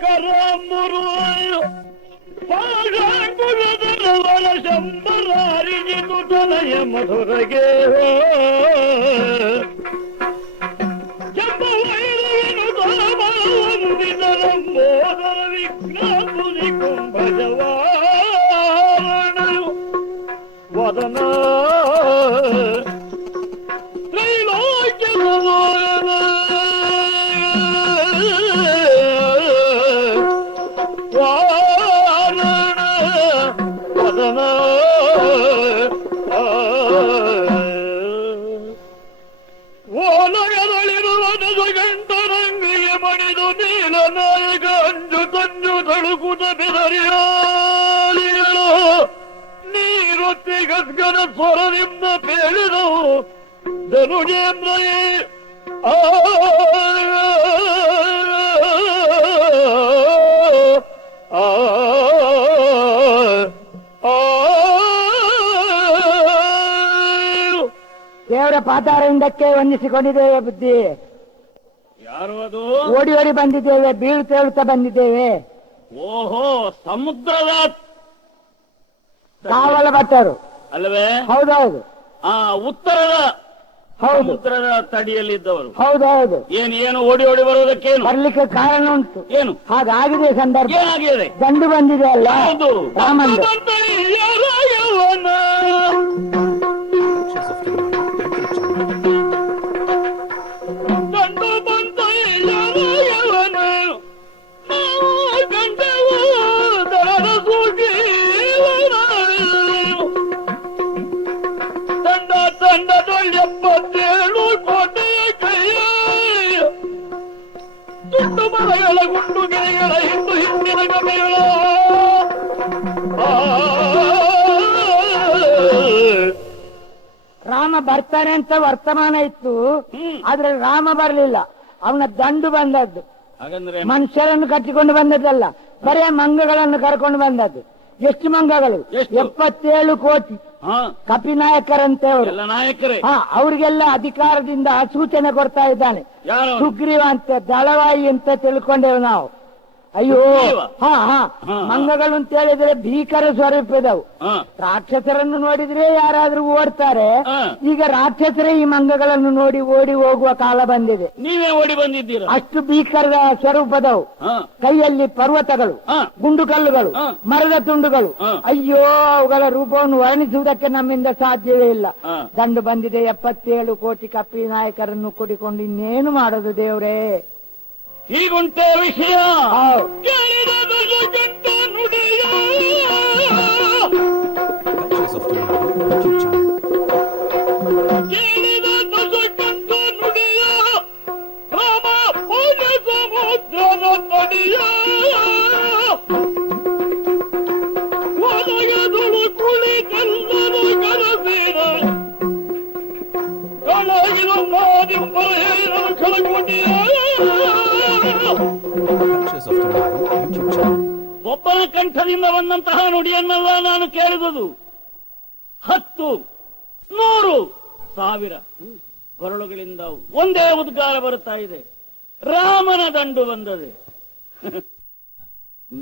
ಕರಮುರು ಪಾಗುರದರವರ ಶಂಬರಾರಿಜಿತು ತನಯ ಮಧುರಗೆ ಜಂಬವೈರವನು ತಲಮವಂದಿತರ ಮೋದರ ವಿಘ್ನಾತುನಿ ಕುಂಭಜವಾರಣು ವದನ ಓಲಗದಳಿರುವನಗಂಟರಂಗಿಗೆ ಮಣಿದು ನೀಲನಾಯಕ ಅಂಜು ತಂಜು ತಳುಕುತ ಬೆದರಿಯಾಲಿಗಳು ನೀರೊತ್ತಿ ಗದ್ಗದ ಸ್ವರದಿಂದ ಪೇಳಿದವು ಧನುಜೇಂದ್ರಯೇ ದೇವರ ಪಾತಾರವಿಂದಕ್ಕೆ ವಂದಿಸಿಕೊಂಡಿದ್ದೇವೆ. ಬುದ್ಧಿ ಯಾರು ಅದು? ಓಡಿ ಓಡಿ ಬಂದಿದ್ದೇವೆ, ಬೀಳ್ತೇಳುತ್ತಾ ಬಂದಿದ್ದೇವೆ. ಓಹೋ, ಸಮುದ್ರದ ಕಾವಲ ಭಟ್ಟರು ಅಲ್ಲವೇ? ಹೌದೌದು. ಉತ್ತರದ ಹೌದು, ಸಮುದ್ರದ ತಡಿಯಲ್ಲಿದ್ದವರು. ಹೌದೌದು. ಏನು ಓಡಿ ಓಡಿ ಬರುವುದಕ್ಕೇನು ಬರ್ಲಿಕ್ಕೆ ಕಾರಣ ಉಂಟು. ಏನು ಹಾಗಾಗಿದೆ ಸಂದರ್ಭ. ಏನಾಗಿದೆ? ದಂಡು ಬಂದಿದೆ ಅಲ್ಲ, ಹೌದು. ರಾಮಂದು. ದಂಡು ಬಂತ ಯವನ ಗಂಡವು ದರದ ಸುಜೀವನ ತಂಡ ತಂಡದಲ್ಲಿ 77 ಕೋಟೆಯ ಕೈಯ ತುಂಡು ಮರಗಳ ಗುಂಡು ಗಿರಿಗಳ ಹಿಂಡು ಹಿಂದಿನ ಗಮೆಗಳ ರಾಮ ಬರ್ತಾನೆ ಅಂತ ವರ್ತಮಾನ ಇತ್ತು, ಆದ್ರೆ ರಾಮ ಬರ್ಲಿಲ್ಲ. ಅವನ ದಂಡು ಬಂದದ್ದು. ಹಾಗಂದ್ರೆ ಮನುಷ್ಯರನ್ನು ಕಟ್ಟಿಕೊಂಡು ಬಂದದ್ದಲ್ಲ, ಬರೇ ಮಂಗಗಳನ್ನು ಕರ್ಕೊಂಡು ಬಂದದ್ದು. ಎಷ್ಟು ಮಂಗಗಳು? 77 ಕೋಟಿ ಕಪಿನಾಯಕರಂತೆ ಅವರು. ಎಲ್ಲ ನಾಯಕರೇ. ಅವ್ರಿಗೆಲ್ಲ ಅಧಿಕಾರದಿಂದ ಸೂಚನೆ ಕೊಡ್ತಾ ಇದ್ದಾನೆ. ಯಾರು? ಸುಗ್ರೀವ ಅಂತ, ದಳವಾಯಿ ಅಂತ ತಿಳ್ಕೊಂಡೇವು ನಾವು. ಅಯ್ಯೋ, ಮಂಗಗಳು ಅಂತ ಹೇಳಿದ್ರೆ ಭೀಕರ ಸ್ವರೂಪದವು. ರಾಕ್ಷಸರನ್ನು ನೋಡಿದ್ರೆ ಯಾರಾದ್ರೂ ಓಡ್ತಾರೆ. ಈಗ ರಾಕ್ಷಸರೇ ಈ ಮಂಗಗಳನ್ನು ನೋಡಿ ಓಡಿ ಹೋಗುವ ಕಾಲ ಬಂದಿದೆ. ನೀವೇ ಓಡಿ ಬಂದಿದ್ದೀರ? ಅಷ್ಟು ಭೀಕರ ಸ್ವರೂಪದವು. ಕೈಯಲ್ಲಿ ಪರ್ವತಗಳು, ಗುಂಡು ಕಲ್ಲುಗಳು, ಮರದ ತುಂಡುಗಳು. ಅಯ್ಯೋ, ಅವುಗಳ ರೂಪವನ್ನು ವರ್ಣಿಸುವುದಕ್ಕೆ ನಮ್ಮಿಂದ ಸಾಧ್ಯವೇ ಇಲ್ಲ. ದಂಡು ಬಂದಿದೆ. 77 ಕೋಟಿ ಕಪ್ಪಿ ನಾಯಕರನ್ನು ಕೂಡಿಕೊಂಡು ಇನ್ನೇನು ಮಾಡೋದು ದೇವ್ರೇ? ಹೀಗುಂಟೆ ವಿಷಯ. ನುಡಿಯ ಕೇಳಿದ ದಶಕಂಠ ನುಡಿಯ ರಾಮ ಪೂಜ ಸಮುದ್ರದ ತಡಿಯ ಒಳಗದಳು ಕುಳಿತೆಲ್ಲರೂ ಕಲಸಿರ ಕಳಗಿನ ಮಾದಿಂಬರ ಕಳಗುಡಿಯ ಒಬ್ಬನ ಕಂಠದಿಂದ ಬಂದಂತಹ ನುಡಿಯನ್ನೆಲ್ಲ ನಾನು ಕೇಳಿದುದು 10, 100, 1000 ಕೊರಳುಗಳಿಂದ ಒಂದೇ ಉದ್ಗಾರ ಬರುತ್ತಾ ಇದೆ. ರಾಮನ ದಂಡು ಬಂದದೆ.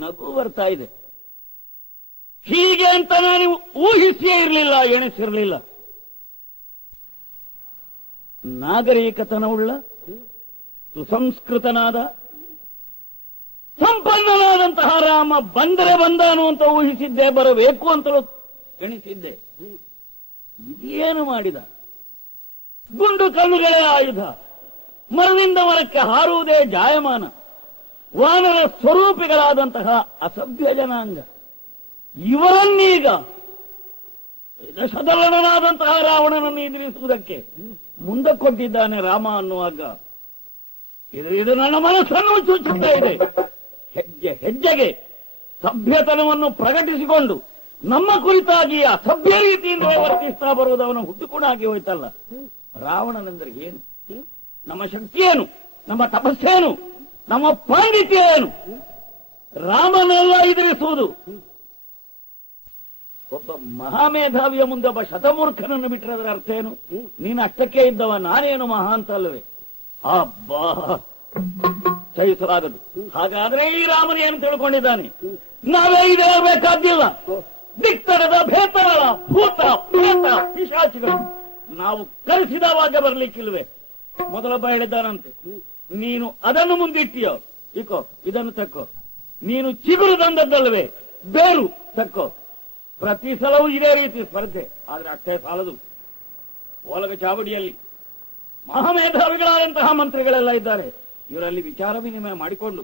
ನಗು ಬರ್ತಾ ಇದೆ. ಹೀಗೆ ಅಂತ ನಾನು ಊಹಿಸಿಯೇ ಇರಲಿಲ್ಲ, ಎಣಿಸಿರಲಿಲ್ಲ. ನಾಗರಿಕತನವುಳ್ಳ, ಸುಸಂಸ್ಕೃತನಾದ, ಸಂಪನ್ನನಾದಂತಹ ರಾಮ ಬಂದರೆ ಬಂದಾನು ಅಂತ ಊಹಿಸಿದ್ದೆ, ಬರಬೇಕು ಅಂತಲೂ ಎಣಿಸಿದ್ದೆ. ಏನು ಮಾಡಿದ? ಗುಂಡು ಕಲ್ಲುಗಳೇ ಆಯುಧ, ಮರದಿಂದ ಮರಕ್ಕೆ ಹಾರುವುದೇ ಜಾಯಮಾನ, ವಾನರ ಸ್ವರೂಪಿಗಳಾದಂತಹ ಅಸಭ್ಯ ಜನಾಂಗ ಇವರನ್ನೀಗ ದಶದಳನಾದಂತಹ ರಾವಣನನ್ನು ಎದುರಿಸುವುದಕ್ಕೆ ಮುಂದಕ್ಕೊಟ್ಟಿದ್ದಾನೆ ರಾಮ ಅನ್ನುವಾಗ ಇದು ನನ್ನ ಮನಸ್ಸನ್ನು ಸೂಚಿಸ್ತಾ ಇದೆ. ಹೆಜ್ಜೆ ಹೆಜ್ಜೆಗೆ ಸಭ್ಯತನವನ್ನು ಪ್ರಕಟಿಸಿಕೊಂಡು ನಮ್ಮ ಕುರಿತಾಗಿ ಅಸಭ್ಯ ರೀತಿಯಿಂದ ವರ್ತಿಸ್ತಾ ಬರುವುದು ಅವನ ಹುಟ್ಟುಕೂಣ ಆಗಿ ಹೋಯ್ತಲ್ಲ. ರಾವಣನೆಂದರೆ ಏನು? ನಮ್ಮ ಶಕ್ತಿಯೇನು? ನಮ್ಮ ತಪಸ್ಸೇನು? ನಮ್ಮ ಪಾಂಡಿತ್ಯ ಏನು? ರಾಮನೆಲ್ಲ ಎದುರಿಸುವುದು. ಒಬ್ಬ ಮಹಾಮೇಧಾವಿಯ ಮುಂದೆ ಒಬ್ಬ ಶತಮೂರ್ಖನನ್ನು ಬಿಟ್ಟರೆ ಅದರ ಅರ್ಥ ಏನು? ನೀನು ಅಷ್ಟಕ್ಕೆ ಇದ್ದವ, ನಾನೇನು ಮಹಾ ಅಂತ ಅಲ್ಲವೇ? ಅಬ್ಬಾ, ಸಹಿಸಲಾಗದು. ಹಾಗಾದ್ರೆ ಈ ರಾಮನ ಏನು ತಿಳ್ಕೊಂಡಿದ್ದಾನೆ? ನಾವೇ ಇದೆ ಬೇಕಾದ್ದಿಲ್ಲ. ದಿಕ್ತರದ ಭೇತರ ಭೂತ ಪ್ರೇತ ಪಿಶಾಚಿಗಳು ನಾವು ಕರೆಸಿದವಾಗ ಬರ್ಲಿಕ್ಕಿಲ್ವೇ? ಮೊದಲೊಬ್ಬ ಹೇಳಿದ್ದಾನಂತೆ, ನೀನು ಅದನ್ನು ಮುಂದಿಟ್ಟಿಯೋ, ಇಕೋ ಇದನ್ನು ತಕ್ಕೋ. ನೀನು ಚಿಗುರು ತಂದದ್ದಲ್ವೇ, ಬೇರು ತಕ್ಕೋ. ಪ್ರತಿ ಸಲವೂ ಇದೇ ರೀತಿ ಸ್ಪರ್ಧೆ. ಆದ್ರೆ ಅಷ್ಟೇ ಸಾಲದು. ಓಲಗ ಚಾವಡಿಯಲ್ಲಿ ಮಹಾಮೇಧಾವಿಗಳಾದಂತಹ ಮಂತ್ರಿಗಳೆಲ್ಲ ಇದ್ದಾರೆ. ಇವರಲ್ಲಿ ವಿಚಾರ ವಿನಿಮಯ ಮಾಡಿಕೊಂಡು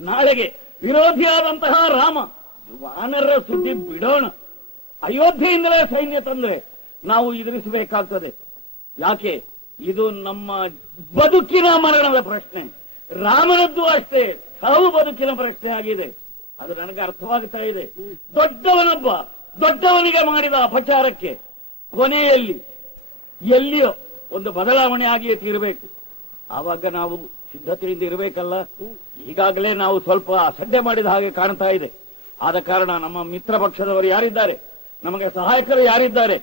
ನಾಳೆಗೆ ವಿರೋಧಿಯಾದಂತಹ ರಾಮ ವಾನರ ಸುದ್ದಿ ಬಿಡೋಣ. ಅಯೋಧ್ಯೆಯಿಂದಲೇ ಸೈನ್ಯ ತಂದ್ರೆ ನಾವು ಎದುರಿಸಬೇಕಾಗ್ತದೆ. ಯಾಕೆ? ಇದು ನಮ್ಮ ಬದುಕಿನ ಮರಣದ ಪ್ರಶ್ನೆ. ರಾಮನದ್ದು ಅಷ್ಟೇ ಸಾವು ಬದುಕಿನ ಪ್ರಶ್ನೆ ಆಗಿದೆ. ಅದು ನನಗೆ ಅರ್ಥವಾಗ್ತಾ ಇದೆ. ದೊಡ್ಡವನಿಗೆ ಮಾಡಿದ ಅಪಚಾರಕ್ಕೆ ಕೊನೆಯಲ್ಲಿ ಎಲ್ಲಿಯೋ ಒಂದು ಬದಲಾವಣೆ ಆಗಿಯೇ ತೀರಬೇಕು. ಆವಾಗ ನಾವು ಸಿದ್ಧತೆಯಿಂದ ಇರಬೇಕಲ್ಲ. ಈಗಾಗಲೇ ನಾವು ಸ್ವಲ್ಪ ಅಸಡ್ಡೆ ಮಾಡಿದ ಹಾಗೆ ಕಾಣ್ತಾ ಇದೆ. ಆದ ಕಾರಣ ನಮ್ಮ ಮಿತ್ರ ಪಕ್ಷದವರು ಯಾರಿದ್ದಾರೆ, ನಮಗೆ ಸಹಾಯಕರು ಯಾರಿದ್ದಾರೆ,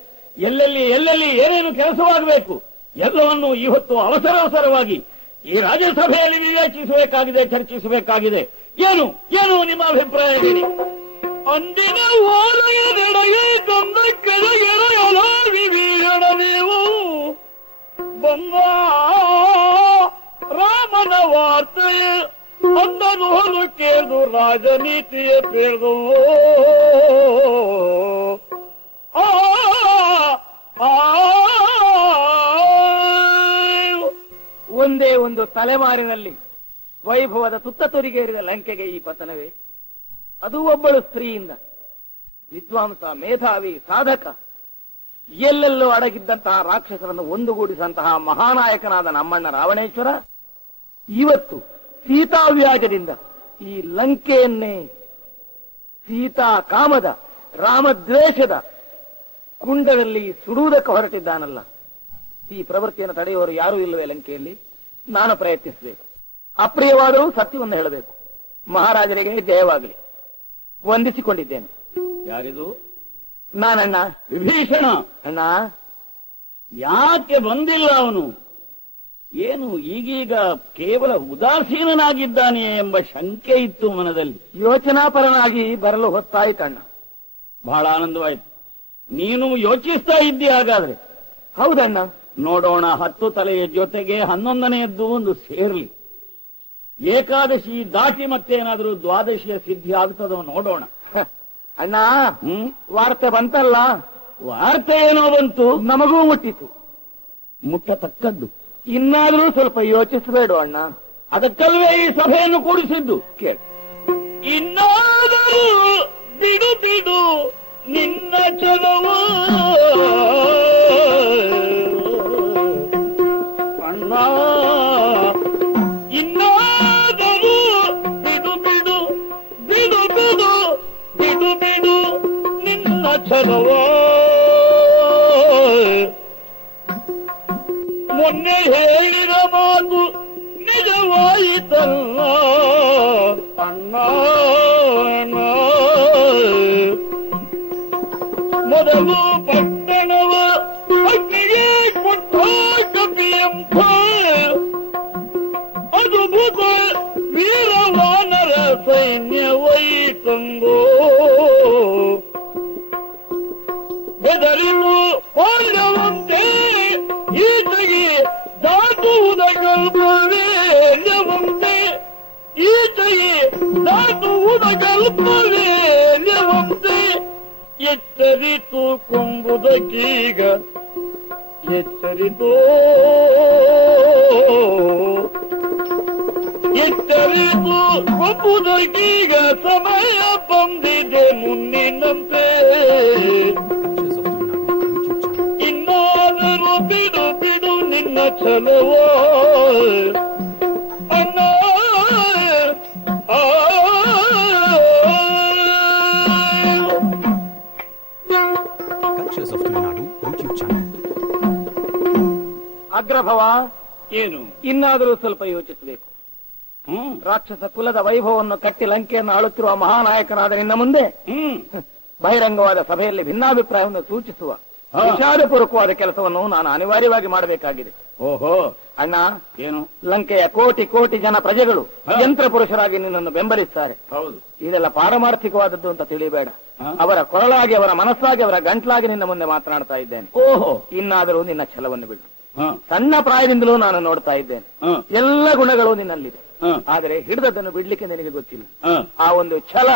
ಎಲ್ಲೆಲ್ಲಿ ಏನೇನು ಕೆಲಸವಾಗಬೇಕು ಎಲ್ಲವನ್ನು ಈ ಹೊತ್ತು ಅವಸರವಾಗಿ ಈ ರಾಜ್ಯಸಭೆಯಲ್ಲಿ ವಿವೇಚಿಸಬೇಕಾಗಿದೆ, ಚರ್ಚಿಸಬೇಕಾಗಿದೆ. ಏನು ನಿಮ್ಮ ಅಭಿಪ್ರಾಯ ಹೇಳಿ? ಅಂದಿನ ಓಲಯದೆಡೆಗೆ ತಂದ ಕೆಳಗೆರೆಯಲ ವಿವೀರಣ ನೀವು ಬಂದ ರಾಮನ ವಾರ್ತೆಯೇ ಅಂದನು ಹೊಲು ಕೇಳು ರಾಜನೀತಿಯ ಪೇಳು. ಒಂದೇ ಒಂದು ತಲೆಮಾರಿನಲ್ಲಿ ವೈಭವದ ತುತ್ತ ತುರಿಗೇರಿದ ಲಂಕೆಗೆ ಈ ಪತನವೇ? ಅದು ಒಬ್ಬಳು ಸ್ತ್ರೀಯಿಂದ. ವಿದ್ವಾಂಸ, ಮೇಧಾವಿ, ಸಾಧಕ, ಎಲ್ಲೆಲ್ಲೋ ಅಡಗಿದ್ದಂತಹ ರಾಕ್ಷಸರನ್ನು ಒಂದುಗೂಡಿಸಿದಂತಹ ಮಹಾನಾಯಕನಾದ ನಮ್ಮಣ್ಣ ರಾವಣೇಶ್ವರ ಇವತ್ತು ಸೀತಾವ್ಯಾಜದಿಂದ ಈ ಲಂಕೆಯನ್ನೇ ಸೀತಾ ಕಾಮದ ರಾಮದ್ವೇಷದ ಕುಂಡದಲ್ಲಿ ಸುಡುವುದಕ್ಕೆ ಹೊರಟಿದ್ದಾನಲ್ಲ. ಈ ಪ್ರವೃತ್ತಿಯನ್ನು ತಡೆಯುವವರು ಯಾರೂ ಇಲ್ಲವೇ ಲಂಕೆಯಲ್ಲಿ? ನಾನು ಪ್ರಯತ್ನಿಸಬೇಕು. ಅಪ್ರಿಯವಾದರೂ ಸತ್ಯವನ್ನು ಹೇಳಬೇಕು. ಮಹಾರಾಜರಿಗೆ ಜಯವಾಗಲಿ. ವಂದಿಸಿಕೊಂಡಿದ್ದೇನೆ. ಯಾರಿದು? ನಾನಣ್ಣ. ವಿಭೀಷಣ ಅಣ್ಣ, ಯಾಕೆ ಬಂದಿಲ್ಲ ಅವನು? ಏನು ಈಗೀಗ ಕೇವಲ ಉದಾಸೀನನಾಗಿದ್ದಾನೆಯೇ ಎಂಬ ಶಂಕೆ ಇತ್ತು ಮನದಲ್ಲಿ. ಯೋಚನಾಪರನಾಗಿ ಬರಲು ಹೊತ್ತಾಯ್ತಣ್ಣ. ಬಹಳ ಆನಂದವಾಯ್ತು. ನೀನು ಯೋಚಿಸ್ತಾ ಇದ್ದಿ ಹಾಗಾದ್ರೆ? ಹೌದಣ್ಣ. ನೋಡೋಣ, 10 ತಲೆಯ ಜೊತೆಗೆ 11ನೆಯದ್ದು ಒಂದು ಸೇರ್ಲಿ. ಏಕಾದಶಿ ದಾಟಿ ಮತ್ತೇನಾದ್ರೂ ದ್ವಾದಶಿಯ ಸಿದ್ಧಿ ಆಗ್ತದೋ ನೋಡೋಣ. ಅಣ್ಣ, ವಾರ್ತೆ ಬಂತಲ್ಲ? ವಾರ್ತೆ ಏನೋ ಬಂತು, ನಮಗೂ ಮುಟ್ಟಿತು. ಮುಟ್ಟತಕ್ಕದ್ದು. ಇನ್ನಾದ್ರೂ ಸ್ವಲ್ಪ ಯೋಚಿಸಬೇಡ ಅಣ್ಣ. ಅದಕ್ಕಲ್ವೇ ಈ ಸಭೆಯನ್ನು ಕೂಡಿಸಿದ್ದು. ಕೇಳಿ. ಇನ್ನಾದರೂ ಬಿಡು ನಿನ್ನ ಚಲವು ಅಣ್ಣ. ಇನ್ನಾದರೂ ಬಿಡು ನಿನ್ನ ಚಲವ. ಮೊನ್ನೆ ಹೇಳಿದ ಮಾತು ನಿಜವಾಯಿತಲ್ಲ ಅಣ್ಣ. ಮೊದಲು ಪಟ್ಟಣವ ಅಗ್ನಿಗೆ ಕೊಟ್ಟ ಕಪಿಯಂಥ ಅದ್ಭುತ ವೀರವಾನರ ಸೈನ್ಯವೈತಂಗೋ. ಬೆದರಿದು ಪಾಂಡವಂತೆ ಈಚೆಗೆ ದಾಟುವುದ ಕಲ್ಪವೇಲ್ಯವಂತೆ, ಈಚೆಗೆ ದಾಟುವುದ ಕಲ್ಪವೇಲ್ಯವಂತೆ. ಎಚ್ಚರಿತು ಕೊಂಬುದಕ್ಕೀಗ ಎಚ್ಚರಿತು ಕೊಂಬುದಕ್ಕೀಗ ಸಮಯ ಬಂದಿದೆ ಮುನ್ನಿನಂತೆ. ಇನ್ನಾದರೂ ಬಿಡು ನಿನ್ನ ಚಲವೋ ಅಣ್ಣ. ಅಗ್ರಭವ, ಏನು? ಇನ್ನಾದರೂ ಸ್ವಲ್ಪ ಯೋಚಿಸಬೇಕು. ರಾಕ್ಷಸ ಕುಲದ ವೈಭವವನ್ನು ಕಟ್ಟಿ ಲಂಕೆಯನ್ನು ಆಳುತ್ತಿರುವ ಮಹಾನಾಯಕನಾದ ನಿನ್ನ ಮುಂದೆ ಬಹಿರಂಗವಾದ ಸಭೆಯಲ್ಲಿ ಭಿನ್ನಾಭಿಪ್ರಾಯವನ್ನು ಸೂಚಿಸುವ ವಿಷಾದಪೂರ್ವಕವಾದ ಕೆಲಸವನ್ನು ನಾನು ಅನಿವಾರ್ಯವಾಗಿ ಮಾಡಬೇಕಾಗಿದೆ. ಓಹೋ ಅಣ್ಣ, ಏನು? ಲಂಕೆಯ ಕೋಟಿ ಕೋಟಿ ಜನ ಪ್ರಜೆಗಳು ಯಂತ್ರ ಪುರುಷರಾಗಿ ನಿನ್ನನ್ನು ಬೆಂಬಲಿಸ್ತಾರೆ. ಹೌದು, ಇದೆಲ್ಲ ಪಾರಮಾರ್ಥಿಕವಾದದ್ದು ಅಂತ ತಿಳಿಬೇಡ. ಅವರ ಕೊರಳಾಗಿ, ಅವರ ಮನಸ್ಸಾಗಿ, ಅವರ ಗಂಟ್ಲಾಗಿ ನಿನ್ನ ಮುಂದೆ ಮಾತನಾಡ್ತಾ ಇದ್ದೇನೆ. ಓಹೋ, ಇನ್ನಾದರೂ ನಿನ್ನ ಛಲವನ್ನು ಬಿಡು. ಸಣ್ಣ ಪ್ರಾಯದಿಂದಲೂ ನಾನು ನೋಡ್ತಾ ಇದ್ದೇನೆ, ಎಲ್ಲ ಗುಣಗಳು ನಿನ್ನಲ್ಲಿದೆ. ಆದರೆ ಹಿಡಿದದ್ದನ್ನು ಬಿಡ್ಲಿಕ್ಕೆ ನಿನಗೆ ಗೊತ್ತಿಲ್ಲ. ಆ ಒಂದು ಛಲ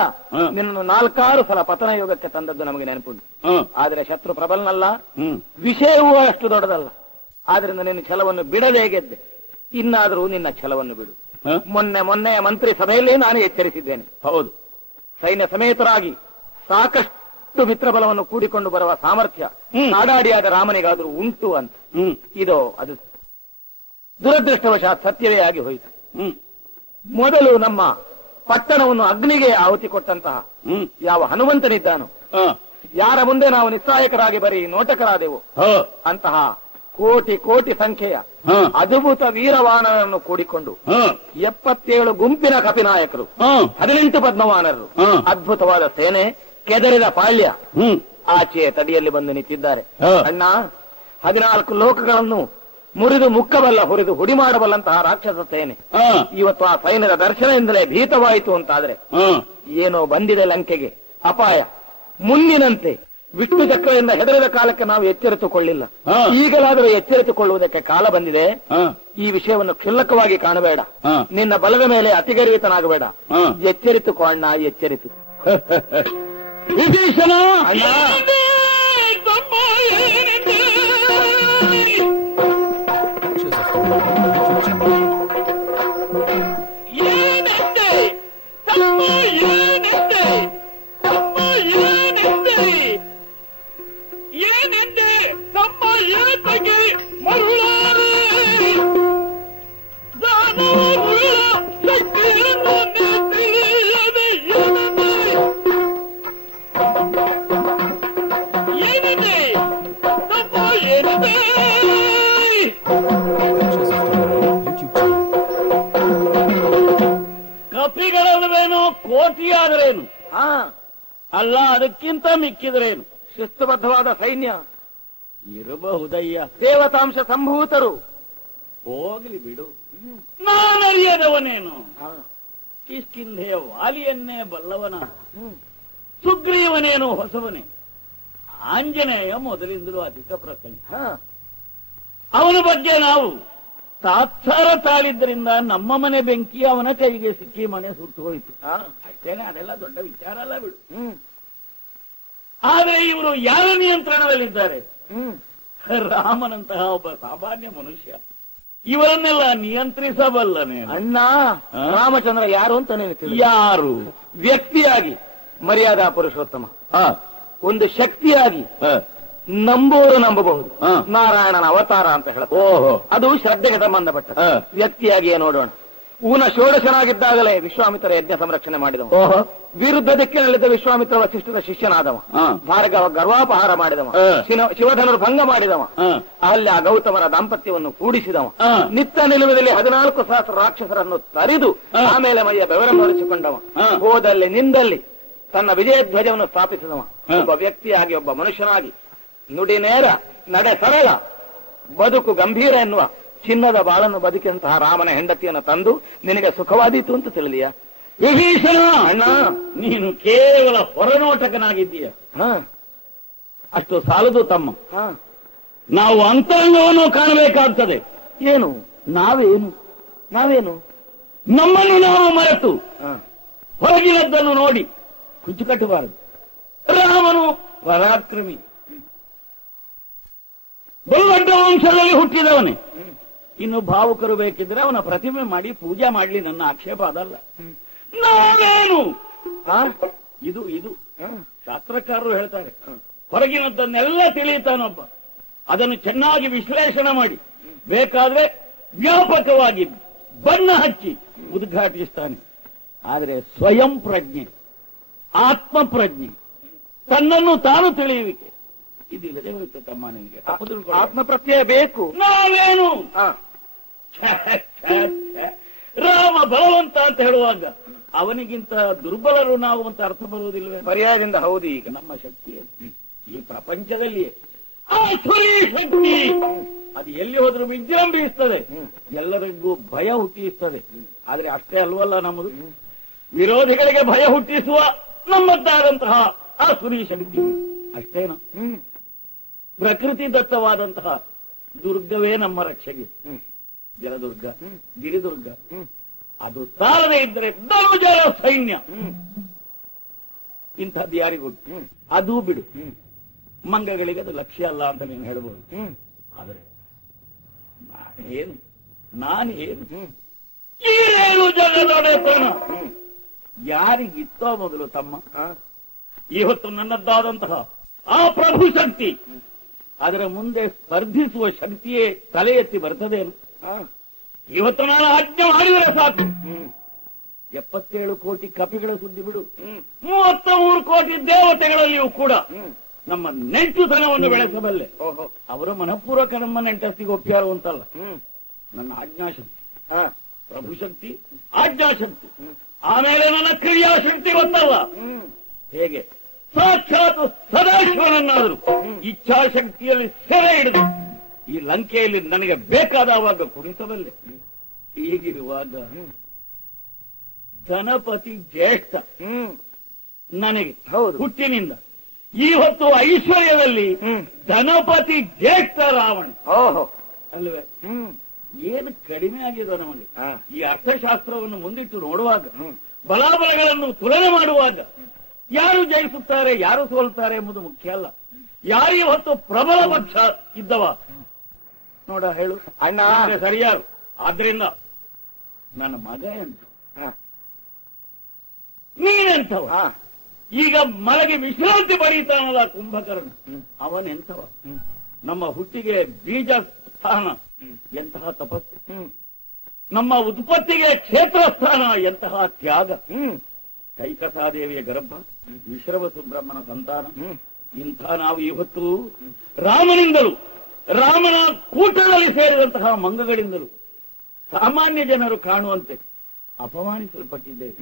ನಿನ್ನನ್ನು 4-6 ಸಲ ಪತನ ಯೋಗಕ್ಕೆ ತಂದದ್ದು ನಮಗೆ ನೆನಪುಂಟು. ಆದರೆ ಶತ್ರು ಪ್ರಬಲನಲ್ಲ, ವಿಷಯವೂ ಅಷ್ಟು ದೊಡ್ಡದಲ್ಲ. ಆದ್ರಿಂದ ನಿನ್ನ ಛಲವನ್ನು ಬಿಡದೆ ಗೆದ್ದೆ. ಇನ್ನಾದರೂ ನಿನ್ನ ಛಲವನ್ನು ಬಿಡು. ಮೊನ್ನೆಯ ಮಂತ್ರಿ ಸಭೆಯಲ್ಲೇ ನಾನು ಎಚ್ಚರಿಸಿದ್ದೇನೆ. ಹೌದು, ಸೈನ್ಯ ಸಮೇತರಾಗಿ ಸಾಕಷ್ಟು ಮಿತ್ರ ಬಲವನ್ನು ಕೂಡಿಕೊಂಡು ಬರುವ ಸಾಮರ್ಥ್ಯ ನಾಡಾಡಿಯಾದ ರಾಮನಿಗಾದರೂ ಉಂಟು ಅಂತ. ಇದು ಅದು ದುರದೃಷ್ಟವಶಾತ್ ಸತ್ಯವೇ ಆಗಿ ಹೋಯಿತು. ಮೊದಲು ನಮ್ಮ ಪಟ್ಟಣವನ್ನು ಅಗ್ನಿಗೆ ಆಹುತಿ ಕೊಟ್ಟಂತಹ ಯಾವ ಹನುಮಂತನಿದ್ದಾನೋ, ಯಾರ ಮುಂದೆ ನಾವು ನಿಸ್ಸಹಾಯಕರಾಗಿ ಬರೀ ನೋಟಕರಾದೆವು, ಅಂತಹ ಕೋಟಿ ಕೋಟಿ ಸಂಖ್ಯೆಯ ಅದ್ಭುತ ವೀರವಾನರನ್ನು ಕೂಡಿಕೊಂಡು 77 ಗುಂಪಿನ ಕಪಿನಾಯಕರು, 18 ಪದ್ಮವಾನರರು, ಅದ್ಭುತವಾದ ಸೇನೆ, ಕೆದರಿದ ಪಾಳ್ಯ ಆಚೆಯ ತಡಿಯಲ್ಲಿ ಬಂದು ನಿಂತಿದ್ದಾರೆ. ಅಣ್ಣ, 14 ಲೋಕಗಳನ್ನು ಮುರಿದು ಮುಕ್ಕಬಲ್ಲ, ಹುರಿದು ಹುಡಿ ಮಾಡಬಲ್ಲಂತಹ ರಾಕ್ಷಸ ಸೇನೆ ಇವತ್ತು ಆ ಸೈನ್ಯದ ದರ್ಶನದಿಂದಲೇ ಭೀತವಾಯಿತು ಅಂತಾದ್ರೆ ಏನೋ ಬಂದಿದೆ ಲಂಕೆಗೆ ಅಪಾಯ. ಮುಂದಿನಂತೆ ವಿಷ್ಣು ಚಕ್ರದಿಂದ ಹೆದರಿದ ಕಾಲಕ್ಕೆ ನಾವು ಎಚ್ಚರಿಸಿಕೊಳ್ಳಿಲ್ಲ. ಈಗಲಾದರೂ ಎಚ್ಚರಿಸಿಕೊಳ್ಳುವುದಕ್ಕೆ ಕಾಲ ಬಂದಿದೆ. ಈ ವಿಷಯವನ್ನು ಕ್ಷುಲ್ಲಕವಾಗಿ ಕಾಣಬೇಡ. ನಿನ್ನ ಬಲದ ಮೇಲೆ ಅತಿಗರ್ವಿತನಾಗಬೇಡ. ಎಚ್ಚರಿತುಕೋ ಅಣ್ಣ, ಎಚ್ಚರಿತು. ವಿಭೀಷಣ ಅಣ್ಣ, ಕಪಿಗಳಲ್ವೇನೋ ಕೋಟಿಯಾದರೇನು, ಅಲ್ಲ ಅದಕ್ಕಿಂತ ಮಿಕ್ಕಿದರೇನು, ಶಿಸ್ತುಬದ್ಧವಾದ ಸೈನ್ಯ ಇರಬಹುದಯ್ಯ. ದೇವತಾಂಶ ಸಂಭೂತರು. ಹೋಗ್ಲಿ ಬಿಡು, ನಾನರಿಯದವನೇನು. ಕಿಷ್ಕಿಂಧೆಯ ವಾಲಿಯನ್ನೇ ಬಲ್ಲವನ, ಸುಗ್ರೀವನೇನು ಹೊಸವನೇ. ಆಂಜನೇಯ ಮೊದಲಿಂದಲೂ ಅಧಿಕ ಪ್ರಪಂಚ. ಅವನ ಬಗ್ಗೆ ನಾವು ತಾತ್ಸಾರ ತಾಳಿದ್ರಿಂದ ನಮ್ಮ ಮನೆ ಬೆಂಕಿ ಅವನ ಕೈಗೆ ಸಿಕ್ಕಿ ಮನೆ ಸುಟ್ಟು ಹೋಯಿತು ಅಷ್ಟೇನೆ. ಅದೆಲ್ಲ ದೊಡ್ಡ ವಿಚಾರ ಅಲ್ಲ ಬಿಡು. ಆದರೆ ಇವರು ಯಾರ ನಿಯಂತ್ರಣದಲ್ಲಿದ್ದಾರೆ? ರಾಮನಂತಹ ಒಬ್ಬ ಸಾಮಾನ್ಯ ಮನುಷ್ಯ ಇವರನ್ನೆಲ್ಲ ನಿಯಂತ್ರಿಸಬಲ್ಲನೆ. ಅಣ್ಣ, ರಾಮಚಂದ್ರ ಯಾರು ಅಂತ ನೆನಪು? ಯಾರು? ವ್ಯಕ್ತಿಯಾಗಿ ಮರ್ಯಾದಾ ಪುರುಷೋತ್ತಮ, ಒಂದು ಶಕ್ತಿಯಾಗಿ ನಂಬೋರು ನಂಬಬಹುದು. ನಾರಾಯಣನ ಅವತಾರ ಅಂತ ಹೇಳ್ತಾರೆ. ಓಹೋ, ಅದು ಶ್ರದ್ಧೆಗೆ ಸಂಬಂಧಪಟ್ಟ. ವ್ಯಕ್ತಿಯಾಗಿಯೇ ನೋಡೋಣ. ಊನ ಷೋಡಶನಾಗಿದ್ದಾಗಲೇ ವಿಶ್ವಾಮಿತ್ರ ಯಜ್ಞ ಸಂರಕ್ಷಣೆ ಮಾಡಿದವ. ವಿರುದ್ಧ ದಿಕ್ಕಿನಲ್ಲಿದ್ದ ವಿಶ್ವಾಮಿತ್ರ ವಸಿಷ್ಠರ ಶಿಷ್ಯನಾದವ. ಭಾರ್ಗವ ಗರ್ವಾಪಹಾರ ಮಾಡಿದವ. ಶಿವಧನರು ಭಂಗ ಮಾಡಿದವ. ಅಲ್ಲಿ ಆ ಗೌತಮರ ದಾಂಪತ್ಯವನ್ನು ಕೂಡಿಸಿದವ. ನಿತ್ಯ ನಿಲುವದಲ್ಲಿ 14,000 ರಾಕ್ಷಸರನ್ನು ತರಿದು ಆಮೇಲೆ ಮೈಯ ಬೆವರನ್ನು ಹೊರಿಸಿಕೊಂಡವ. ಹೋದಲ್ಲಿ ನಿಂದಲ್ಲಿ ತನ್ನ ವಿಜಯ ಧ್ವಜವನ್ನು ಸ್ಥಾಪಿಸಿದವ. ಒಬ್ಬ ವ್ಯಕ್ತಿಯಾಗಿ, ಒಬ್ಬ ಮನುಷ್ಯನಾಗಿ, ನುಡಿ ನೇರ, ನಡೆ ಸರಳ, ಬದುಕು ಗಂಭೀರ ಎನ್ನುವ ಚಿನ್ನದ ಬಾಳನ್ನು ಬದುಕಿದಂತಹ ರಾಮನ ಹೆಂಡತಿಯನ್ನು ತಂದು ನಿನಗೆ ಸುಖವಾದೀತು ಅಂತ ತಿಳಿದೀಯ? ವಿಭೀಷಣ ಅಣ್ಣ, ನೀನು ಕೇವಲ ಹೊರನೋಟಕನಾಗಿದ್ದೀಯ. ಅಷ್ಟು ಸಾಲದು ತಮ್ಮ. ನಾವು ಅಂತರಂಗವನ್ನು ಕಾಣಬೇಕಾಗ್ತದೆ. ಏನು? ನಾವೇನು ನಮ್ಮನ್ನು ನಾವು ಮರೆತು ಹೊರಗಿನದ್ದನ್ನು ನೋಡಿ ಕುಚ್ಚು ಕಟ್ಟಬಾರದು. ರಾಮನು ಪರಾಕ್ರಮಿ, ಬಹುದೊಡ್ಡ ವಂಶದಲ್ಲಿ ಹುಟ್ಟಿದವನೇ. ಇನ್ನು ಭಾವುಕರು ಬೇಕಿದ್ರೆ ಅವನ ಪ್ರತಿಮೆ ಮಾಡಿ ಪೂಜೆ ಮಾಡಲಿ, ನನ್ನ ಆಕ್ಷೇಪ ಅದಲ್ಲ. ನಾವೇನು ಇದು ಶಾಸ್ತ್ರಕಾರರು ಹೇಳ್ತಾರೆ, ಹೊರಗಿನದ್ದನ್ನೆಲ್ಲ ತಿಳಿಯುತ್ತಾನೊಬ್ಬ, ಅದನ್ನು ಚೆನ್ನಾಗಿ ವಿಶ್ಲೇಷಣೆ ಮಾಡಿ ಬೇಕಾದ್ರೆ ವ್ಯಾಪಕವಾಗಿ ಬಣ್ಣ ಹಚ್ಚಿ ಉದ್ಘಾಟಿಸ್ತಾನೆ. ಆದರೆ ಸ್ವಯಂ ಪ್ರಜ್ಞೆ, ಆತ್ಮ ಪ್ರಜ್ಞೆ, ತನ್ನನ್ನು ತಾನು ತಿಳಿಯುವಿಕೆ ಇದಿಲ್ಲದೆ ಹೋಗುತ್ತೆ ತಮ್ಮ. ನಿಮಗೆ ಆತ್ಮಪ್ರತ್ಯಯ ಬೇಕು. ನಾವೇನು ರಾಮ ಬಲವಂತ ಅಂತ ಹೇಳುವಾಗ ಅವನಿಗಿಂತ ದುರ್ಬಲರು ನಾವು ಅಂತ ಅರ್ಥ ಬರುವುದಿಲ್ಲವೇ? ಪರ್ಯಾಯದಿಂದ ಹೌದು. ಈಗ ನಮ್ಮ ಶಕ್ತಿ ಈ ಪ್ರಪಂಚದಲ್ಲಿ ಆಸುರಿ ಶಕ್ತಿ ಅದು ಎಲ್ಲಿ ಹೋದ್ರೂ ವಿಜೃಂಭಿಸ್ತದೆ, ಎಲ್ಲರಿಗೂ ಭಯ ಹುಟ್ಟಿಸ್ತದೆ. ಆದ್ರೆ ಅಷ್ಟೇ ಅಲ್ವಲ್ಲ ನಮ್ಮದು, ವಿರೋಧಿಗಳಿಗೆ ಭಯ ಹುಟ್ಟಿಸುವ ನಮ್ಮದ್ದಾದಂತಹ ಆಸುರಿ ಶಕ್ತಿ ಅಷ್ಟೇನು. ಪ್ರಕೃತಿ ದತ್ತವಾದಂತಹ ದುರ್ಗವೇ ನಮ್ಮ ರಕ್ಷೆಗೆ. ಜಲದುರ್ಗ, ಗಿರಿದುರ್ಗ, ಅದು ತಾರದೇ ಇದ್ದರೆ ಧನುಜರ ಸೈನ್ಯ. ಇಂಥದ್ದು ಯಾರಿಗೊಟ್ಟು ಅದು ಬಿಡು, ಮಂಗಗಳಿಗೆ ಅದು ಲಕ್ಷ್ಯ ಅಲ್ಲ ಅಂತ ನೀನು ಹೇಳ್ಬೋದು. ಆದರೆ ನಾನೇನು ಈರೇನು ಜಗದೊಡೆತನ ಯಾರಿಗಿತ್ತೋ ಮೊದಲು ತಮ್ಮ, ಇವತ್ತು ನನ್ನದ್ದಾದಂತಹ ಆ ಪ್ರಭು ಶಕ್ತಿ ಅದರ ಮುಂದೆ ಸ್ಪರ್ಧಿಸುವ ಶಕ್ತಿಯೇ ತಲೆ ಎತ್ತಿ ಬರ್ತದೇನು? ಇವತ್ತು ನಾನು ಆಜ್ಞೆ ಮಾಡಿದರೆ ಸಾಕು, 77 ಕೋಟಿ ಕಪಿಗಳ ಸುದ್ದಿ ಬಿಡು, 33 ಕೋಟಿ ದೇವತೆಗಳಲ್ಲಿಯೂ ಕೂಡ ನಮ್ಮ ನೆಂಟುತನವನ್ನು ಬೆಳೆಸಬಲ್ಲೆ. ಅವರು ಮನಪೂರ್ವಕ ನಮ್ಮ ನೆಂಟಸ್ತಿಗೆ ಒಪ್ಪ್ಯಾರು ಅಂತಲ್ಲ, ನನ್ನ ಆಜ್ಞಾಶಕ್ತಿ, ಪ್ರಭು ಶಕ್ತಿ, ಆಜ್ಞಾಶಕ್ತಿ, ಆಮೇಲೆ ನನ್ನ ಕ್ರಿಯಾಶಕ್ತಿ ಗೊತ್ತಲ್ಲ ಹೇಗೆ. ಸಾಕ್ಷಾತ್ ಸದಾಶಿವನನ್ನಾದರೂ ಇಚ್ಛಾಶಕ್ತಿಯಲ್ಲಿ ಸೆರೆ ಹಿಡಿದು ಈ ಲಂಕೆಯಲ್ಲಿ ನನಗೆ ಬೇಕಾದವಾಗ ಕುಣಿಸಬಲ್ಲೆ. ಹೀಗಿರುವಾಗ ಗಣಪತಿ ಜ್ಯೇಷ್ಠ ನನಗೆ ಹುಟ್ಟಿನಿಂದ ಈ ಹೊತ್ತು ಐಶ್ವರ್ಯದಲ್ಲಿ ಗಣಪತಿ ಜ್ಯೇಷ್ಠ ರಾವಣ ಅಲ್ವೇ? ಏನು ಕಡಿಮೆ ಆಗಿರೋ ನಮಗೆ ಈ ಅರ್ಥಶಾಸ್ತ್ರವನ್ನು ಮುಂದಿಟ್ಟು ನೋಡುವಾಗ, ಬಲಾಬಲಗಳನ್ನು ತುಲನೆ ಮಾಡುವಾಗ ಯಾರು ಜಯಿಸುತ್ತಾರೆ ಯಾರು ಸೋಲ್ತಾರೆ ಎಂಬುದು ಮುಖ್ಯ ಅಲ್ಲ. ಯಾರು ಹೊತ್ತು ಪ್ರಬಲ ಪಕ್ಷ ಇದ್ದವ ನೋಡ ಹೇಳು ಅಣ್ಣ, ಸರಿಯಾರು. ಆದ್ರಿಂದ ನನ್ನ ಮಗ ಎಂತ, ನೀನೆಂತವ? ಈಗ ಮಲಗಿ ವಿಶ್ರಾಂತಿ ಪಡೀತಾನಲ್ಲ ಕುಂಭಕರ್ಣ, ಅವನೆಂತವ? ನಮ್ಮ ಹುಟ್ಟಿಗೆ ಬೀಜ ಸ್ಥಾನ ಎಂತಹ ತಪಸ್ಸು, ನಮ್ಮ ಉತ್ಪತ್ತಿಗೆ ಕ್ಷೇತ್ರ ಸ್ಥಾನ ಎಂತಹ ತ್ಯಾಗ, ಕೈಕಸಾದೇವಿಯ ಗರ್ಭ, ವಿಶ್ರವ ಸುಬ್ರಹ್ಮಣ ಸಂತಾನ. ಇಂಥ ನಾವು ಇವತ್ತು ರಾಮನಿಂದಲೂ ರಾಮನ ಕೂಟದಲ್ಲಿ ಸೇರಿದಂತಹ ಮಂಗಗಳಿಂದಲೂ ಸಾಮಾನ್ಯ ಜನರು ಕಾಣುವಂತೆ ಅಪಮಾನಿಸಲ್ಪಟ್ಟಿದ್ದೇವೆ.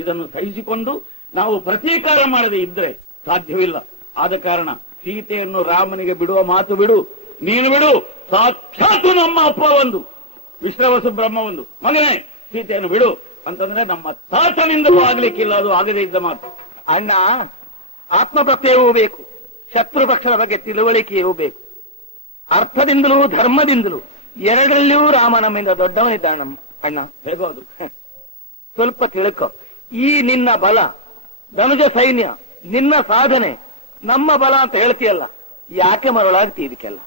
ಇದನ್ನು ಸಹಿಸಿಕೊಂಡು ನಾವು ಪ್ರತೀಕಾರ ಮಾಡದೆ ಇದ್ರೆ ಸಾಧ್ಯವಿಲ್ಲ. ಆದ ಕಾರಣ ಸೀತೆಯನ್ನು ರಾಮನಿಗೆ ಬಿಡುವ ಮಾತು ಬಿಡು, ನೀನು ಬಿಡು. ಸಾಕ್ಷಾತ್ ನಮ್ಮ ಅಪ್ಪ ಒಂದು, ವಿಶ್ರವ ಸುಬ್ರಹ್ಮ ಒಂದು, ಮಗನೇ ಸೀತೆಯನ್ನು ಬಿಡು ಅಂತಂದ್ರೆ ನಮ್ಮ ತಾತನಿಂದಲೂ ಆಗ್ಲಿಕ್ಕಿಲ್ಲ, ಅದು ಆಗದೇ ಇದ್ದ ಮಾತು. ಅಣ್ಣ, ಆತ್ಮಪ್ರತ್ಯವೂ ಬೇಕು, ಶತ್ರು ಪಕ್ಷದ ಬಗ್ಗೆ ತಿಳುವಳಿಕೆಯೂ ಬೇಕು. ಅರ್ಥದಿಂದಲೂ ಧರ್ಮದಿಂದಲೂ ಎರಡರಲ್ಲಿಯೂ ರಾಮ ನಮ್ಮಿಂದ ದೊಡ್ಡವನಿದ್ದಾನ ಅಣ್ಣ. ಹೇಗೋದು ಸ್ವಲ್ಪ ತಿಳ್ಕೊ. ಈ ನಿನ್ನ ಬಲ, ಧನುಜ ಸೈನ್ಯ, ನಿನ್ನ ಸಾಧನೆ ನಮ್ಮ ಬಲ ಅಂತ ಹೇಳ್ತೀಯಲ್ಲ, ಯಾಕೆ ಮರಳಾಗ್ತಿ ಇದಕ್ಕೆಲ್ಲ?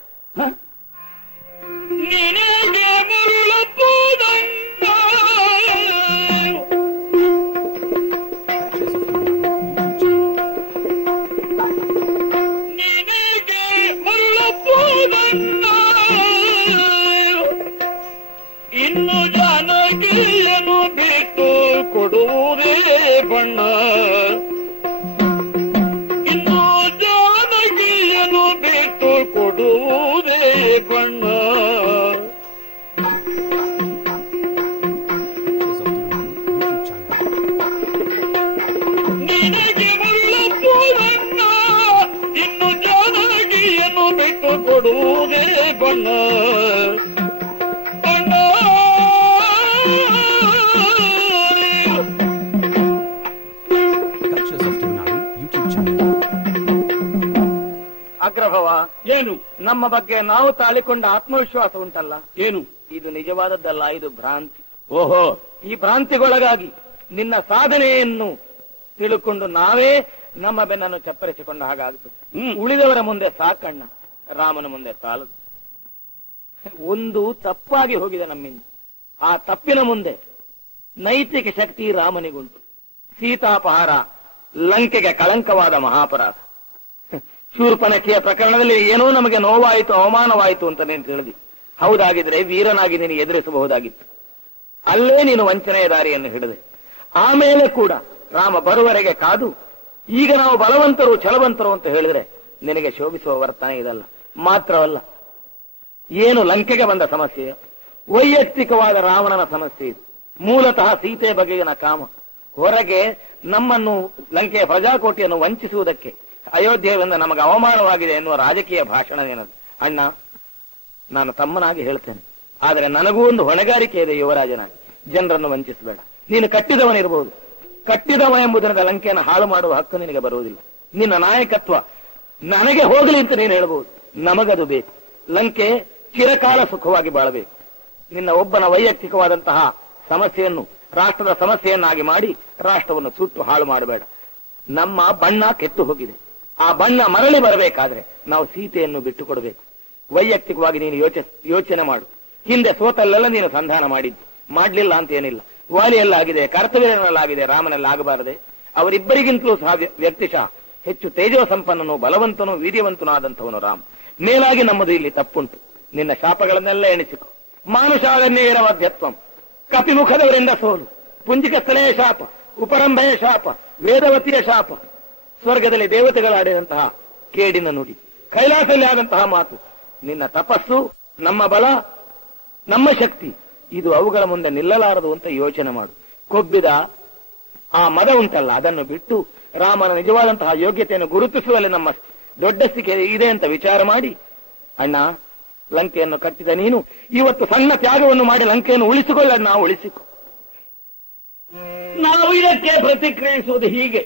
ಇನ್ನು ಜಾನಕಿಯನ್ನು ಬಿಟ್ಟು ಕೊಡುವುದೇ ಬಣ್ಣ, ಇನ್ನು ಜಾನಕಿಯನ್ನು ಬಿಟ್ಟು ಕೊಡುವುದೇ ಬಣ್ಣ. ನಿನಗೆ ಮುಳ್ಳಪ್ಪು ಬಣ್ಣ, ಇನ್ನು ಜಾನಕಿಯನ್ನು ಬಿಟ್ಟು ಕೊಡುವುದೇ ಬಣ್ಣ. ಅಗ್ರಭವ, ಏನು ನಮ್ಮ ಬಗ್ಗೆ ನಾವು ತಾಳಿಕೊಂಡ ಆತ್ಮವಿಶ್ವಾಸ ಉಂಟಲ್ಲ, ಏನು ಇದು ನಿಜವಾದದ್ದಲ್ಲ, ಇದು ಭ್ರಾಂತಿ. ಓಹೋ, ಈ ಭ್ರಾಂತಿಗೊಳಗಾಗಿ ನಿನ್ನ ಸಾಧನೆಯನ್ನು ತಿಳುಕೊಂಡು ನಾವೇ ನಮ್ಮ ಬೆನ್ನನ್ನು ಚಪ್ಪರಿಸಿಕೊಂಡ ಹಾಗಾಗುತ್ತದೆ. ಉಳಿದವರ ಮುಂದೆ ಸಾಕಣ್ಣ, ರಾಮನ ಮುಂದೆ ಸಾಲದು. ಒಂದು ತಪ್ಪಾಗಿ ಹೋಗಿದೆ ನಮ್ಮಿಂದ, ಆ ತಪ್ಪಿನ ಮುಂದೆ ನೈತಿಕ ಶಕ್ತಿ ರಾಮನಿಗುಂಟು. ಸೀತಾಪಹಾರ ಲಂಕೆಗೆ ಕಳಂಕವಾದ ಮಹಾಪರಾಧ. ಶೂರ್ಪನಖಿಯ ಪ್ರಕರಣದಲ್ಲಿ ಏನೋ ನಮಗೆ ನೋವಾಯಿತು, ಅವಮಾನವಾಯಿತು ಅಂತ ನೀನು ತಿಳಿದಿ. ಹೌದಾಗಿದ್ರೆ ವೀರನಾಗಿ ನೀನು ಎದುರಿಸಬಹುದಾಗಿತ್ತು. ಅಲ್ಲೇ ನೀನು ವಂಚನೆಯ ದಾರಿಯನ್ನು ಹಿಡಿದೆ. ಆಮೇಲೆ ಕೂಡ ರಾಮ ಬರುವರೆಗೆ ಕಾದು ಈಗ ನಾವು ಬಲವಂತರು ಛಲವಂತರು ಅಂತ ಹೇಳಿದ್ರೆ ನಿನಗೆ ಶೋಭಿಸುವ ವರ್ತನೆ ಇದಲ್ಲ. ಮಾತ್ರವಲ್ಲ, ಏನು ಲಂಕೆಗೆ ಬಂದ ಸಮಸ್ಯೆ, ವೈಯಕ್ತಿಕವಾದ ರಾವಣನ ಸಮಸ್ಯೆ ಇದು. ಮೂಲತಃ ಸೀತೆ ಬಗೆಗಿನ ಕಾಮ, ಹೊರಗೆ ನಮ್ಮನ್ನು ಲಂಕೆಯ ಪ್ರಜಾಕೋಟಿಯನ್ನು ವಂಚಿಸುವುದಕ್ಕೆ ಅಯೋಧ್ಯೆಯಿಂದ ನಮಗೆ ಅವಮಾನವಾಗಿದೆ ಎನ್ನುವ ರಾಜಕೀಯ ಭಾಷಣವೇನದು? ಅಣ್ಣ, ನಾನು ತಮ್ಮನಾಗಿ ಹೇಳ್ತೇನೆ, ಆದರೆ ನನಗೂ ಒಂದು ಹೊಣೆಗಾರಿಕೆ ಇದೆ. ಯುವರಾಜನಾಗಿ ಜನರನ್ನು ವಂಚಿಸಬೇಡ. ನೀನು ಕಟ್ಟಿದವನಿರಬಹುದು, ಕಟ್ಟಿದವ ಎಂಬುದರಿಂದ ಲಂಕೆಯನ್ನು ಹಾಳು ಮಾಡುವ ಹಕ್ಕು ನಿನಗೆ ಬರುವುದಿಲ್ಲ. ನಿನ್ನ ನಾಯಕತ್ವ ನನಗೆ ಹೋಗಲಿ ಅಂತ ನೀನು ಹೇಳಬಹುದು, ನಮಗದು ಬೇಕು. ಲಂಕೆ ಚಿರಕಾಲ ಸುಖವಾಗಿ ಬಾಳಬೇಕು. ನಿನ್ನ ಒಬ್ಬನ ವೈಯಕ್ತಿಕವಾದಂತಹ ಸಮಸ್ಯೆಯನ್ನು ರಾಷ್ಟ್ರದ ಸಮಸ್ಯೆಯನ್ನಾಗಿ ಮಾಡಿ ರಾಷ್ಟ್ರವನ್ನು ಸುಟ್ಟು ಹಾಳು ಮಾಡಬೇಡ. ನಮ್ಮ ಬಣ್ಣ ಕೆಟ್ಟು ಹೋಗಿದೆ, ಆ ಬಣ್ಣ ಮರಳಿ ಬರಬೇಕಾದ್ರೆ ನಾವು ಸೀತೆಯನ್ನು ಬಿಟ್ಟು ಕೊಡಬೇಕು. ವೈಯಕ್ತಿಕವಾಗಿ ನೀನು ಯೋಚನೆ ಮಾಡು. ಹಿಂದೆ ಸೋತಲ್ಲೆಲ್ಲ ನೀನು ಸಂಧಾನ ಮಾಡಿದ್ದು, ಮಾಡ್ಲಿಲ್ಲ ಅಂತ ಏನಿಲ್ಲ. ವಾಲಿಯಲ್ಲಾಗಿದೆ, ಕರ್ತವ್ಯನಲ್ಲಾಗಿದೆ, ರಾಮನಲ್ಲಾಗಬಾರದೆ? ಅವರಿಬ್ಬರಿಗಿಂತಲೂ ಸಹ ವ್ಯಕ್ತಿಶಃ ಹೆಚ್ಚು ತೇಜೋ ಸಂಪನ್ನನು, ಬಲವಂತನು, ವೀರ್ಯವಂತನೂ ಆದಂಥವನು ರಾಮ. ಮೇಲಾಗಿ ನಮ್ಮದು ಇಲ್ಲಿ ತಪ್ಪುಂಟು. ನಿನ್ನ ಶಾಪಗಳನ್ನೆಲ್ಲ ಎಣಿಸಿಕೊ. ಮಾನುಷಾರಣ್ಯೇರ ವಧ್ಯತ್ವಂ, ಕಪಿಮುಖದವರಿಂದ ಸೋಲು, ಪುಂಜಿಕ ಸ್ಥಳೀಯ ಶಾಪ, ಉಪರಂಭೆಯ ಶಾಪ, ವೇದವತಿಯ ಶಾಪ, ಸ್ವರ್ಗದಲ್ಲಿ ದೇವತೆಗಳಾಡಿದಂತಹ ಕೇಡಿನ ನುಡಿ, ಕೈಲಾಸದಲ್ಲಿ ಆದಂತಹ ಮಾತು, ನಿನ್ನ ತಪಸ್ಸು, ನಮ್ಮ ಬಲ, ನಮ್ಮ ಶಕ್ತಿ, ಇದು ಅವುಗಳ ಮುಂದೆ ನಿಲ್ಲಲಾರದು ಅಂತ ಯೋಚನೆ ಮಾಡು. ಕೊಬ್ಬಿದ ಆ ಮದ ಉಂಟಲ್ಲ, ಅದನ್ನು ಬಿಟ್ಟು ರಾಮನ ನಿಜವಾದಂತಹ ಯೋಗ್ಯತೆಯನ್ನು ಗುರುತಿಸುವಲ್ಲಿ ನಮ್ಮ ದೊಡ್ಡಸ್ತಿಕೆ ಇದೆ ಅಂತ ವಿಚಾರ ಮಾಡಿ ಅಣ್ಣ, ಲಂಕೆಯನ್ನು ಕಟ್ಟಿದ ನೀನು ಇವತ್ತು ಸಣ್ಣ ತ್ಯಾಗವನ್ನು ಮಾಡಿ ಲಂಕೆಯನ್ನು ಉಳಿಸಿಕೊಳ್ಳ ಉಳಿಸಿಕೊ. ನಾವು ಇದಕ್ಕೆ ಪ್ರತಿಕ್ರಿಯಿಸುವುದು ಹೀಗೆ,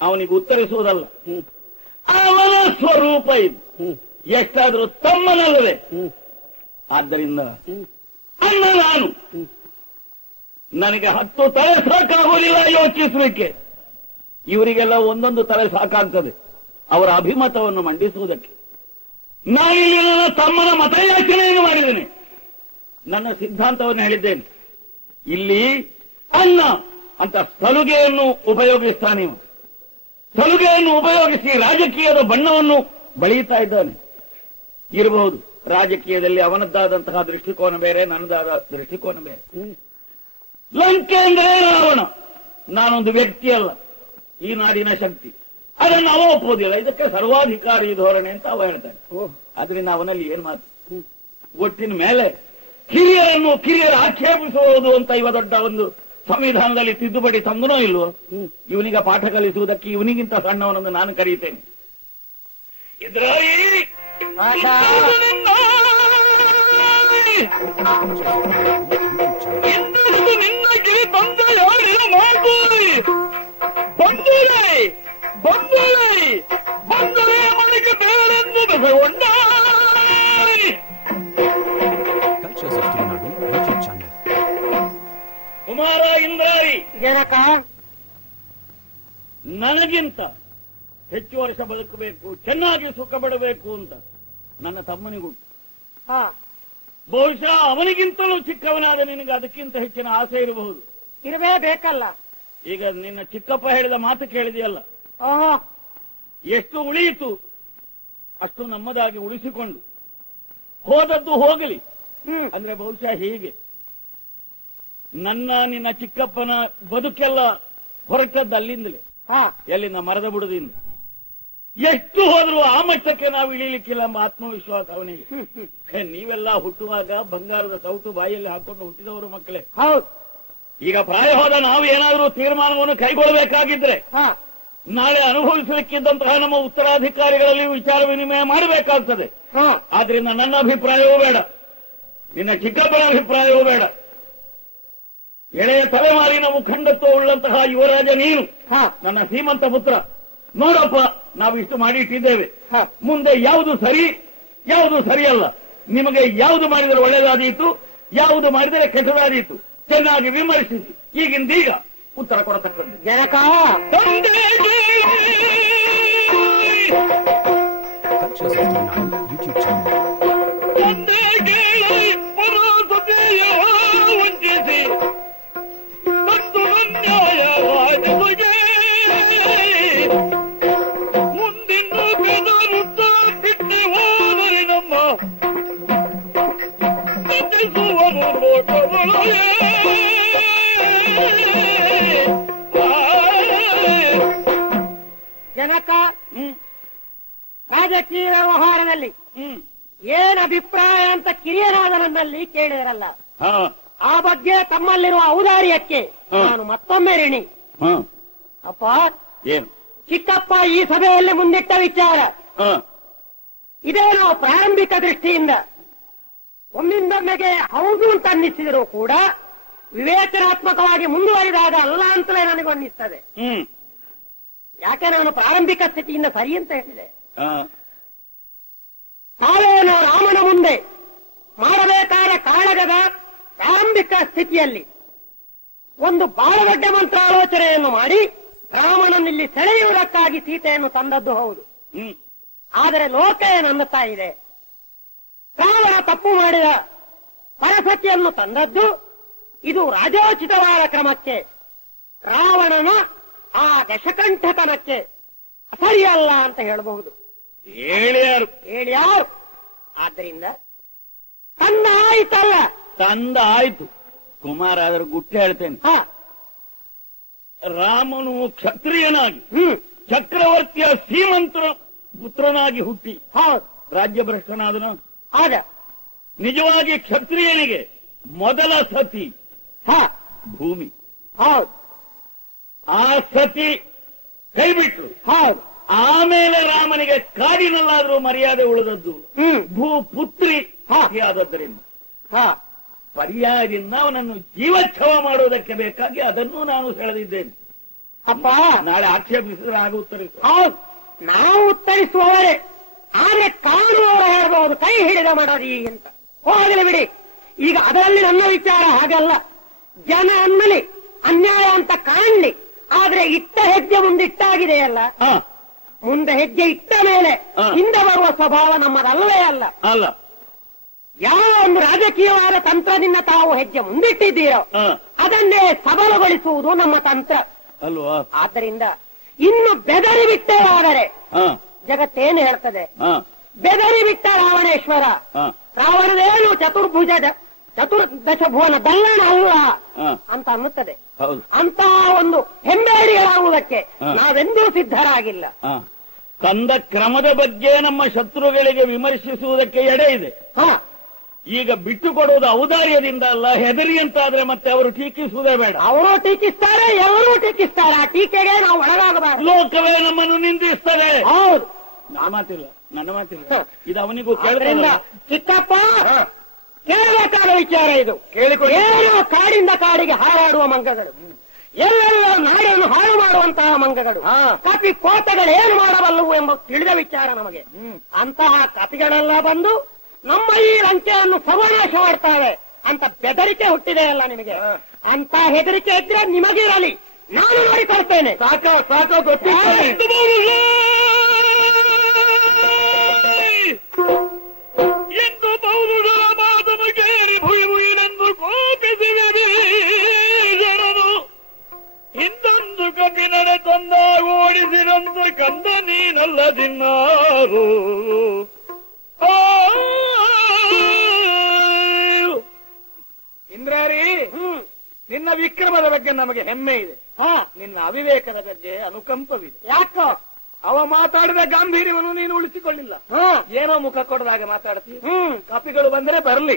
ಅವನಿಗೆ ಉತ್ತರಿಸುವುದಲ್ಲ. ಅವನ ಸ್ವರೂಪ ಇದು, ಎಷ್ಟಾದರೂ ತಮ್ಮನಲ್ಲದೆ. ಆದ್ದರಿಂದ ಅಣ್ಣ, ನಾನು ನನಗೆ 10 ತಲೆ ಸಾಕಾಗುವುದಿಲ್ಲ ಯೋಚಿಸಲಿಕ್ಕೆ. ಇವರಿಗೆಲ್ಲ ಒಂದೊಂದು ತಲೆ ಸಾಕಾಗ್ತದೆ ಅವರ ಅಭಿಮತವನ್ನು ಮಂಡಿಸುವುದಕ್ಕೆ. ನಾನಿಲ್ಲಿ ನನ್ನ ತಮ್ಮನ ಮತಯಾಚನೆಯನ್ನು ಮಾಡಿದ್ದೇನೆ, ನನ್ನ ಸಿದ್ಧಾಂತವನ್ನು ಹೇಳಿದ್ದೇನೆ. ಇಲ್ಲಿ ಅಣ್ಣ ಅಂತ ಸಲುಗೆಯನ್ನು ಉಪಯೋಗಿಸ್ತಾನೆ. ಸಲುಗೆಯನ್ನು ಉಪಯೋಗಿಸಿ ರಾಜಕೀಯದ ಬಣ್ಣವನ್ನು ಬಳಿಯುತ್ತಾ ಇದ್ದಾನೆ. ಇರಬಹುದು, ರಾಜಕೀಯದಲ್ಲಿ ಅವನದ್ದಾದಂತಹ ದೃಷ್ಟಿಕೋನ ಬೇರೆ, ನನ್ನದಾದ ದೃಷ್ಟಿಕೋನ ಬೇರೆ. ಲಂಕೆ ಅಂದ್ರೆ ರಾವಣ, ನಾನೊಂದು ವ್ಯಕ್ತಿ ಅಲ್ಲ, ಈ ನಾಡಿನ ಶಕ್ತಿ. ಅದನ್ನು ಅವ ಒಪ್ಪುವುದಿಲ್ಲ. ಇದಕ್ಕೆ ಸರ್ವಾಧಿಕಾರಿ ಧೋರಣೆ ಅಂತ ಅವ ಹೇಳ್ತಾನೆ. ಅದರಿಂದ ಅವನಲ್ಲಿ ಏನ್ ಮಾತು? ಒಟ್ಟಿನ ಮೇಲೆ ಕಿರಿಯರ ಆಕ್ಷೇಪಿಸುವುದು ಅಂತ ಇವ ದೊಡ್ಡ ಒಂದು ಸಂವಿಧಾನದಲ್ಲಿ ತಿದ್ದುಪಡಿ ತಂದನೋ ಇಲ್ವೋ? ಇವನಿಗೆ ಪಾಠ ಕಲಿಸುವುದಕ್ಕೆ ಇವನಿಗಿಂತ ಸಣ್ಣವನನ್ನು ನಾನು ಕರೀತೇನೆ. ನಿನ್ನ ಗಿರಿ ತಂದೆ ಯಾರಿನ ಮಾತು ಬಂದರೆ ಮನೆಗೆ ಬೇರೆಂದು ಬೆಸಗೊಂಡ ಕುಮಾರ ಇಂದ್ರಾರಿ, ಜನಕ ನನಗಿಂತ ಹೆಚ್ಚು ವರ್ಷ ಬದುಕಬೇಕು, ಚೆನ್ನಾಗಿ ಸುಖ ಪಡಬೇಕು ಅಂತ ನನ್ನ ತಮ್ಮನಿಗುಂಟು. ಬಹುಶಃ ಅವನಿಗಿಂತಲೂ ಚಿಕ್ಕವನಾದ ನಿನಗೆ ಅದಕ್ಕಿಂತ ಹೆಚ್ಚಿನ ಆಸೆ ಇರಬಹುದು. ಇರಬೇಕಲ್ಲ. ಈಗ ನಿನ್ನ ಚಿಕ್ಕಪ್ಪ ಹೇಳಿದ ಮಾತು ಕೇಳಿದೆಯಲ್ಲ, ಎಷ್ಟು ಉಳಿಯಿತು ಅಷ್ಟು ನಮ್ಮದಾಗಿ ಉಳಿಸಿಕೊಂಡು ಹೋದದ್ದು ಹೋಗಲಿ ಅಂದ್ರೆ ಬಹುಶಃ ಹೀಗೆ. ನಿನ್ನ ಚಿಕ್ಕಪ್ಪನ ಬದುಕೆಲ್ಲ ಹೊರಟದ್ದು ಅಲ್ಲಿಂದಲೇ, ಎಲ್ಲಿಂದ ಮರದ ಬುಡದಿಂದ. ಎಷ್ಟು ಹೋದ್ರು ಆ ಮಟ್ಟಕ್ಕೆ ನಾವು ಇಳಿಲಿಕ್ಕಿಲ್ಲ ಎಂಬ ಆತ್ಮವಿಶ್ವಾಸ ಅವನಿಗೆ. ನೀವೆಲ್ಲ ಹುಟ್ಟುವಾಗ ಬಂಗಾರದ ಸೌಟು ಬಾಯಲ್ಲಿ ಹಾಕೊಂಡು ಹುಟ್ಟಿದವರು ಮಕ್ಕಳೇ. ಹೌದು. ಈಗ ಪ್ರಾಯ ಹೋದ ನಾವು ಏನಾದರೂ ತೀರ್ಮಾನವನ್ನು ಕೈಗೊಳ್ಳಬೇಕಾಗಿದ್ರೆ ನಾಳೆ ಅನುಭವಿಸಲಿಕ್ಕಿದ್ದಂತಹ ನಮ್ಮ ಉತ್ತರಾಧಿಕಾರಿಗಳಲ್ಲಿ ವಿಚಾರ ವಿನಿಮಯ ಮಾಡಬೇಕಾಗ್ತದೆ. ಆದ್ರಿಂದ ನನ್ನ ಅಭಿಪ್ರಾಯವೂ ಬೇಡ, ನಿನ್ನ ಚಿಕ್ಕಪ್ಪನ ಅಭಿಪ್ರಾಯವೂ ಬೇಡ. ಎಳೆಯ ತಲೆಮಾರಿನ ಮುಖಂಡತ್ವ ಉಳ್ಳಂತಹ ಯುವರಾಜ ನೀನು, ನನ್ನ ಶ್ರೀಮಂತ ಪುತ್ರ. ನೋಡಪ್ಪ, ನಾವಿಷ್ಟು ಮಾಡಿಟ್ಟಿದ್ದೇವೆ, ಮುಂದೆ ಯಾವುದು ಸರಿ ಯಾವುದು ಸರಿಯಲ್ಲ, ನಿಮಗೆ ಯಾವುದು ಮಾಡಿದರೆ ಒಳ್ಳೆಯದಾದೀತು, ಯಾವುದು ಮಾಡಿದರೆ ಕೆಟ್ಟದಾದೀತು, ಚೆನ್ನಾಗಿ ವಿಮರ್ಶಿಸಿ ಈಗಿಂದೀಗ ಉತ್ತರ ಕೊಡತಕ್ಕದ್ದು. ಜನಕ ವಂಚಿಸಿ ಮತ್ತು ಅನ್ಯಾಯವಾದವುಗೆ ಮುಂದಿನ ಬೆದರುತ್ತ ಬಿಟ್ಟು ಹೋದರೆ ನಮ್ಮ ನಂದಿಸುವನು ನೋಟವೊಳಗೆ. ಜನಕ ರಾಜಕೀಯ ವ್ಯವಹಾರದಲ್ಲಿ ಏನ್ ಅಭಿಪ್ರಾಯ ಅಂತ ಕಿರಿಯರಾದ ನನ್ನಲ್ಲಿ ಕೇಳಿರಲ್ಲ. ಆ ಬಗ್ಗೆ ತಮ್ಮಲ್ಲಿರುವ ಔದಾರ್ಯಕ್ಕೆ ನಾನು ಮತ್ತೊಮ್ಮೆ ಋಣಿ. ಹ, ಅಪ್ಪ, ಏನು ಚಿಕ್ಕಪ್ಪ ಈ ಸಭೆಯಲ್ಲಿ ಮುಂದಿಟ್ಟ ವಿಚಾರ ಇದೇನೋ ಪ್ರಾರಂಭಿಕ ದೃಷ್ಟಿಯಿಂದ ಒಮ್ಮಿಂದೊಮ್ಮೆಗೆ ಹೌದು ಅಂತ ಅನ್ನಿಸಿದರೂ ಕೂಡ ವಿವೇಚನಾತ್ಮಕವಾಗಿ ಮುಂದುವರಿದಾಗ ಅಲ್ಲ ಅಂತಲೇ ನನಗೂ ಅನ್ನಿಸ್ತದೆ. ಯಾಕೆ ನಾನು ಪ್ರಾರಂಭಿಕ ಸ್ಥಿತಿಯಿಂದ ಸರಿ ಅಂತ ಹೇಳಿದೆ. ತಾವೇನೋ ರಾಮನ ಮುಂದೆ ಮಾಡಬೇಕಾದ ಕಾಳಗದ ಪ್ರಾರಂಭಿಕ ಸ್ಥಿತಿಯಲ್ಲಿ ಒಂದು ಬಹಳ ದೊಡ್ಡ ಮಂತ್ರಾಲೋಚನೆಯನ್ನು ಮಾಡಿ ರಾಮನನ್ನಿಲ್ಲಿ ಸೆಳೆಯುವುದಕ್ಕಾಗಿ ಸೀತೆಯನ್ನು ತಂದದ್ದು ಹೌದು. ಆದರೆ ಲೋಕ ಏನನ್ನುತ್ತಾ ಇದೆ, ರಾವಣ ತಪ್ಪು ಮಾಡಿದ ಪರಸತಿಯನ್ನು ತಂದದ್ದು ಇದು ರಾಜೋಚಿತವಾದ ಕ್ರಮಕ್ಕೆ, ರಾವಣನ ಆ ದಶಕಂಠತನಕ್ಕೆ ಸರಿಯಲ್ಲ ಅಂತ ಹೇಳಬಹುದು. ಹೇಳ್ಯಾರು. ಆದ್ದರಿಂದ ತಂದಾಯ್ತು ಕುಮಾರ. ಅದರ ಗುಟ್ಟು ಹೇಳ್ತೇನೆ. ರಾಮನು ಕ್ಷತ್ರಿಯನಾಗಿ ಚಕ್ರವರ್ತಿಯ ಶ್ರೀಮಂತ ಪುತ್ರನಾಗಿ ಹುಟ್ಟಿ ರಾಜ್ಯಭ್ರಷ್ಟನಾದನು. ಆಗ ನಿಜವಾಗಿ ಕ್ಷತ್ರಿಯನಿಗೆ ಮೊದಲ ಸತಿ ಭೂಮಿ. ಆ ಸತಿ ಕೈಬಿಟ್ರು. ಆಮೇಲೆ ರಾಮನಿಗೆ ಕಾಡಿನಲ್ಲಾದ್ರೂ ಮರ್ಯಾದೆ ಉಳಿದದ್ದು ಭೂಪುತ್ರಿ ಆದದ್ದರಿಂದ ಪರ್ಯಾಯದಿಂದ ಅವನನ್ನು ಜೀವಚ್ಛವ ಮಾಡುವುದಕ್ಕೆ ಬೇಕಾಗಿ ಅದನ್ನು ನಾನು ಸೆಳೆದಿದ್ದೇನೆ. ಅಪ್ಪ ನಾಳೆ ಆಕ್ಷೇಪಿಸಿದ್ರೆ ಆಗ ಉತ್ತರಿಸ. ನಾವು ಉತ್ತರಿಸುವವರೇ, ಆದ್ರೆ ಕಾಣುವವರು ಹೇಳ್ಬಹುದು ಕೈ ಹಿಡಿದ ಮಾಡೋದು ಅಂತ. ಹೋಗಲಿ ಬಿಡಿ. ಈಗ ಅದರಲ್ಲಿ ನನ್ನ ವಿಚಾರ ಹಾಗಲ್ಲ. ಜನ ಅನ್ನಲಿ ಅನ್ಯಾಯ ಅಂತ ಕಾಣಲಿ, ಆದ್ರೆ ಇಟ್ಟ ಹೆಜ್ಜೆ ಮುಂದಿಟ್ಟಾಗಿದೆಯಲ್ಲ, ಮುಂದೆ ಹೆಜ್ಜೆ ಇಟ್ಟ ಮೇಲೆ ಹಿಂದೆ ಬರುವ ಸ್ವಭಾವ ನಮ್ಮದಲ್ಲವೇ ಅಲ್ಲ. ಯಾವ ಒಂದು ರಾಜಕೀಯವಾದ ತಂತ್ರದಿಂದ ತಾವು ಹೆಜ್ಜೆ ಮುಂದಿಟ್ಟಿದ್ದೀರೋ ಅದನ್ನೇ ಸಬಲಗೊಳಿಸುವುದು ನಮ್ಮ ತಂತ್ರ ಅಲ್ವಾ. ಆದ್ದರಿಂದ ಇನ್ನು ಬೆದರಿ ಬಿಟ್ಟರಾದರೆ ಜಗತ್ತೇನು ಹೇಳ್ತದೆ? ಬೆದರಿ ಬಿಟ್ಟ ರಾವಣೇಶ್ವರ, ರಾವಣನೇನು ಚತುರ್ದಶ ಭುವನ ಬಲ್ಲಣ ಅಲ್ಲ ಅಂತ ಅನ್ನುತ್ತದೆ. ಅಂತಹ ಒಂದು ಹೆಮ್ಮೇಡಿಗಳಾಗುವುದಕ್ಕೆ ನಾವೆಂದೂ ಸಿದ್ಧರಾಗಿಲ್ಲ. ತಂದ ಕ್ರಮದ ಬಗ್ಗೆ ನಮ್ಮ ಶತ್ರುಗಳಿಗೆ ವಿಮರ್ಶಿಸುವುದಕ್ಕೆ ಎಡೆ ಇದೆ. ಈಗ ಬಿಟ್ಟು ಕೊಡುವುದು ಔದಾರ್ಯದಿಂದ ಅಲ್ಲ, ಹೆದರಿ ಅಂತಾದ್ರೆ ಮತ್ತೆ ಅವರು ಟೀಕಿಸುವುದೇ ಬೇಡ. ಅವರು ಟೀಕಿಸ್ತಾರೆ, ಎಲ್ಲರೂ ಟೀಕಿಸ್ತಾರೆ. ಆ ಟೀಕೆಗೆ ನಾವು ಒಳಗಾಗಬಾರದು. ಲೋಕವೇ ನಮ್ಮನ್ನು ನಿಂದಿಸ್ತದೆ. ಹೌದು, ನನ್ನ ಮಾತಿಲ್ಲ. ಇದು ಅವನಿಗೂ ಕೇಳಿದ್ರಿಂದ ಚಿಕ್ಕಪ್ಪ ಕೇಳಬೇಕಾದ ವಿಚಾರ ಇದು. ಏನೋ ಕಾಡಿಂದ ಕಾಡಿಗೆ ಹಾರಾಡುವ ಮಂಗಗಳು, ಎಲ್ಲೆಲ್ಲ ನಾಡನ್ನು ಹಾಳು ಮಾಡುವಂತಹ ಮಂಗಗಳು, ಕಪಿ ಕೋಟೆಗಳು ಏನು ಮಾಡಬಲ್ಲವು ಎಂಬ ತಿಳಿದ ವಿಚಾರ ನಮಗೆ. ಅಂತಹ ಕಪಿಗಳೆಲ್ಲ ಬಂದು ನಮ್ಮ ಈ ಲಂಕೆಯನ್ನು ಸರ್ವನಾಶ ಮಾಡ್ತಾವೆ ಅಂತ ಬೆದರಿಕೆ ಹುಟ್ಟಿದೆಯಲ್ಲ ನಿಮಗೆ. ಅಂತ ಹೆದರಿಕೆ ಇದ್ರೆ ನಿಮಗಿರಲಿ, ನಾನು ನೋಡಿಕೊಳ್ತೇನೆ. ಸಾಕು ಗೊತ್ತಿಲ್ಲ. ಎಂದು ಬೌರುಗಳ ಮಾತನ್ನು ಕೇಳಿ ಭುಯಿಭುಯಿನೆಂದು ಕೋಪಿಸಿವೆ ಜನರು. ಹಿಂದೊಂದು ಕಪಿ ನಡೆ ತಂದಾಗ ಓಡಿಸಿದಂದು ಕಂದ ನೀನಲ್ಲದಿನ್ನಾರು. ಇಂದ್ರಾರಿ, ನಿನ್ನ ವಿಕ್ರಮದ ಬಗ್ಗೆ ನಮಗೆ ಹೆಮ್ಮೆ ಇದೆ. ನಿನ್ನ ಅವಿವೇಕದ ಬಗ್ಗೆ ಅನುಕಂಪವಿದೆ. ಯಾಕೋ ಅವ ಮಾತಾಡಿದ ಗಾಂಭೀರ್ಯವನ್ನು ನೀನು ಉಳಿಸಿಕೊಳ್ಳಿಲ್ಲ. ಏನೋ ಮುಖ ಕೊಡದಾಗೆ ಮಾತಾಡ್ತೀವಿ. ಕಪಿಗಳು ಬಂದರೆ ಬರ್ಲಿ.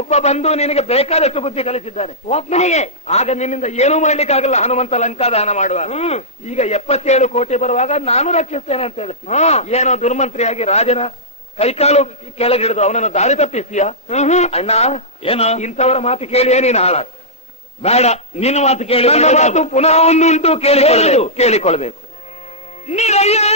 ಒಬ್ಬ ಬಂದು ನಿನಗೆ ಬೇಕಾದಷ್ಟು ಬುದ್ಧಿ ಕಲಿಸಿದ್ದಾನೆ ಒಬ್ಬನಿಗೆ. ಆಗ ನಿನ್ನಿಂದ ಏನೂ ಮಾಡ್ಲಿಕ್ಕಾಗಲ್ಲ. ಹನುಮಂತ ಲಂಕಾದಾನ ಮಾಡುವಾಗ ಈಗ 77 ಕೋಟಿ ಬರುವಾಗ ನಾನು ರಕ್ಷಿಸ್ತೇನೆ ಅಂತ ಹೇಳಿ ಏನೋ ದುರ್ಮಂತ್ರಿಯಾಗಿ ರಾಜನ ಕೈಕಾಲು ಕೆಳಗಿಡಿದು ಅವನನ್ನು ದಾರಿ ತಪ್ಪಿಸ್ತೀಯಾ? ಅಣ್ಣ, ಏನೋ ಇಂಥವರ ಮಾತು ಕೇಳಿಯೇ ನೀನು ಹಾಳಾಗ ಬೇಡ. ನಿನ್ನ ಮಾತು ಕೇಳಿ ಮಾತು ಪುನಃ ಒಂದುಂಟು ಕೇಳಿಕೊಳ್ಬೇಕು. ನಿರಯನಾಟಿಕೆಯಾದರೆ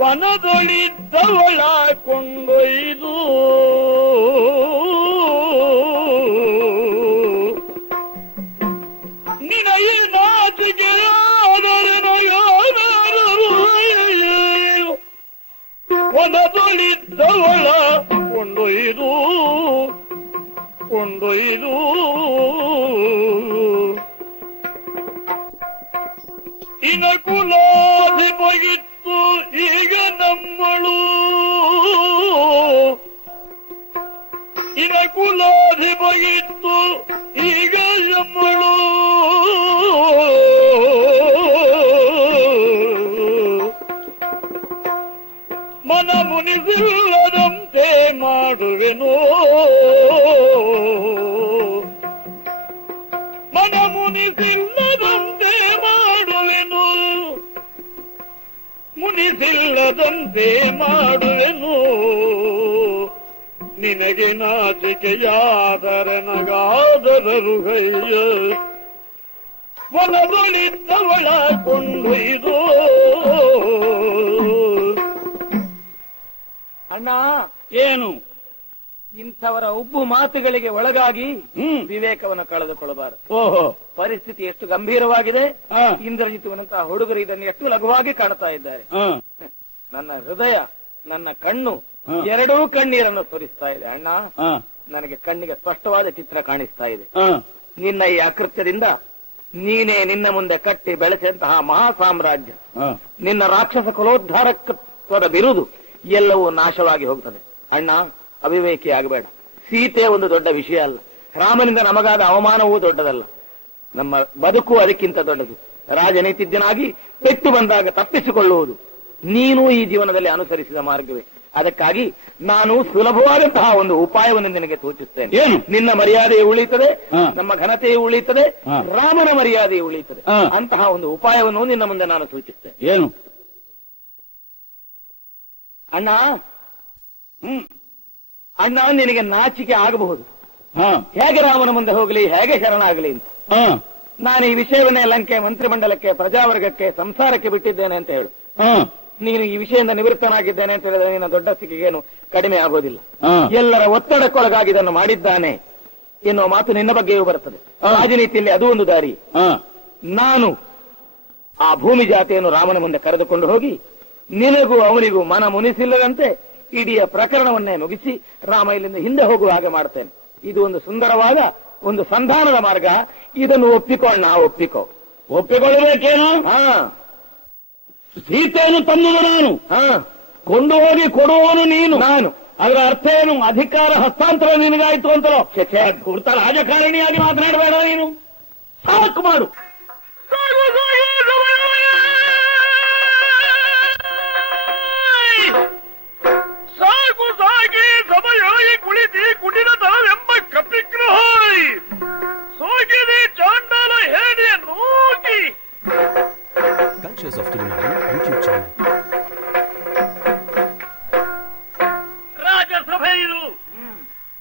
ವನದೊಳಿದ್ದವಳ ಕೊಂಡೊಯ್ದು ವನದೊಳಿದ್ದವಳ ಕೊಂಡೊಯ್ದು ಇನಕುಲಾಧಿಪಗಿತ್ತು ಈಗ ನಮ್ಮಳು. ಇನಕುಲಾಧಿಪಗಿತ್ತು ಈಗ ನಮ್ಮಳು. ಮನ ಮುನಿಸಿಲ್ಲದಂತೆ ಮಾಡುವೆನು, ಮುನಿಸಿಲ್ಲದಂತೆ ಮಾಡುವೆನು. ನಿನಗೆ ನಾಚಿಕೆಯಾದರನಗಾದರರುಗಯ್ಯ, ವನದೊಳಿದ್ದವಳ ಕೊಂಡೊಯ್ದು. ಅಣ್ಣ, ಏನು ಇಂಥವರ ಉಬ್ಬು ಮಾತುಗಳಿಗೆ ಒಳಗಾಗಿ ವಿವೇಕವನ್ನು ಕಳೆದುಕೊಳ್ಳಬಾರದು. ಓಹೋ, ಪರಿಸ್ಥಿತಿ ಎಷ್ಟು ಗಂಭೀರವಾಗಿದೆ. ಇಂದ್ರಜಿತುವಿನಂತಹ ಹುಡುಗರು ಇದನ್ನು ಎಷ್ಟು ಲಘುವಾಗಿ ಕಾಣ್ತಾ ಇದ್ದಾರೆ. ನನ್ನ ಹೃದಯ, ನನ್ನ ಕಣ್ಣು ಎರಡೂ ಕಣ್ಣೀರನ್ನು ಸುರಿಸ್ತಾ ಇದೆ. ಅಣ್ಣ, ನನಗೆ ಕಣ್ಣಿಗೆ ಸ್ಪಷ್ಟವಾದ ಚಿತ್ರ ಕಾಣಿಸ್ತಾ ಇದೆ. ನಿನ್ನ ಈ ಅಕೃತ್ಯದಿಂದ ನೀನೇ ನಿನ್ನ ಮುಂದೆ ಕಟ್ಟಿ ಬೆಳೆಸಿದಂತಹ ಮಹಾ ಸಾಮ್ರಾಜ್ಯ, ನಿನ್ನ ರಾಕ್ಷಸ ಕುಲೋದ್ಧಾರಕತ್ವದ ಬಿರುದು ಎಲ್ಲವೂ ನಾಶವಾಗಿ ಹೋಗ್ತದೆ. ಅಣ್ಣ, ಅವಿವೇಕಿ ಆಗಬೇಡ. ಸೀತೆ ಒಂದು ದೊಡ್ಡ ವಿಷಯ ಅಲ್ಲ, ರಾಮನಿಂದ ನಮಗಾದ ಅವಮಾನವೂ ದೊಡ್ಡದಲ್ಲ. ನಮ್ಮ ಬದುಕು ಅದಕ್ಕಿಂತ ದೊಡ್ಡದು. ರಾಜನೀತಿಜ್ಞನಾಗಿ ಪೆಟ್ಟು ಬಂದಾಗ ತಪ್ಪಿಸಿಕೊಳ್ಳುವುದು ನೀನು ಈ ಜೀವನದಲ್ಲಿ ಅನುಸರಿಸಿದ ಮಾರ್ಗವೇ. ಅದಕ್ಕಾಗಿ ನಾನು ಸುಲಭವಾದಂತಹ ಒಂದು ಉಪಾಯವನ್ನು ನಿನಗೆ ಸೂಚಿಸ್ತೇನೆ. ಏನು? ನಿನ್ನ ಮರ್ಯಾದೆಯು ಉಳಿಯುತ್ತದೆ, ನಮ್ಮ ಘನತೆಯು ಉಳಿಯುತ್ತದೆ, ರಾಮನ ಮರ್ಯಾದೆಯು ಉಳಿಯುತ್ತದೆ. ಅಂತಹ ಒಂದು ಉಪಾಯವನ್ನು ನಿನ್ನ ಮುಂದೆ ನಾನು ಸೂಚಿಸ್ತೇನೆ. ಏನು? ಅಣ್ಣ, ಅಣ್ಣ, ನಿನಗೆ ನಾಚಿಕೆ ಆಗಬಹುದು. ಹೇಗೆ ರಾಮನ ಮುಂದೆ ಹೋಗಲಿ, ಹೇಗೆ ಶರಣಾಗಲಿ ಅಂತ ನಾನು ಈ ವಿಷಯವನ್ನೇ ಲಂಕೆ ಮಂತ್ರಿಮಂಡಲಕ್ಕೆ, ಪ್ರಜಾವರ್ಗಕ್ಕೆ, ಸಂಸಾರಕ್ಕೆ ಬಿಟ್ಟಿದ್ದೇನೆ ಅಂತ ಹೇಳು. ನೀನು ಈ ವಿಷಯದಿಂದ ನಿವೃತ್ತನಾಗಿದ್ದೇನೆ ಅಂತ ಹೇಳಿದ್ರೆ ನಿನ್ನ ದೊಡ್ಡ ಸ್ಥಿತಿಗೇನು ಕಡಿಮೆ ಆಗೋದಿಲ್ಲ. ಎಲ್ಲರ ಒತ್ತಡಕ್ಕೊಳಗಾಗಿ ಇದನ್ನು ಮಾಡಿದ್ದಾನೆ ಎನ್ನುವ ಮಾತು ನಿನ್ನ ಬಗ್ಗೆಯೂ ಬರುತ್ತದೆ. ರಾಜನೀತಿಯಲ್ಲಿ ಅದು ಒಂದು ದಾರಿ. ನಾನು ಆ ಭೂಮಿ ಜಾತಿಯನ್ನು ರಾಮನ ಮುಂದೆ ಕರೆದುಕೊಂಡು ಹೋಗಿ ನಿನಗೂ ಅವನಿಗೂ ಮನ ಮುನಿಸಿಲ್ಲದಂತೆ ಇಡೀ ಪ್ರಕರಣವನ್ನೇ ಮುಗಿಸಿ ರಾಮ ಇಲ್ಲಿಂದ ಹಿಂದೆ ಹೋಗುವ ಹಾಗೆ ಮಾಡ್ತೇನೆ. ಇದು ಒಂದು ಸುಂದರವಾದ ಒಂದು ಸಂಧಾನದ ಮಾರ್ಗ. ಇದನ್ನು ಒಪ್ಪಿಕೊಳ್ಳ. ಒಪ್ಪಿಕೋ. ಒಪ್ಪಿಕೊಳ್ಳಬೇಕೇನು? ಸೀತೆಯನ್ನು ತಂದುದು ನಾನು, ಕೊಂಡು ಹೋಗಿ ಕೊಡುವವನು ನೀನು. ನಾನು. ಅದರ ಅರ್ಥ ಏನು? ಅಧಿಕಾರ ಹಸ್ತಾಂತರ ನಿನಗಾಯ್ತು ಅಂತಲೋ? ಕುರ್ತ ರಾಜಕಾರಣಿಯಾಗಿ ಮಾತನಾಡಬೇಡ ನೀನು. ಸಾಕು ಮಾಡು. ಸಾಕು ಸಾಗಿ ಸಮಯೋಗಿ ಕುಳಿತಿ ಕುಟಿಲ ತರವೆಂಬ ಕಪಿಗ್ರಹ ಸೋಗಿರಿ ಚಾಂಡಾಲ ಹೇಳಿಯ ನೂಗಿ. Cultures of Tamil Nadu YouTube channel. ರಾಜಸಭೆ ಇದು.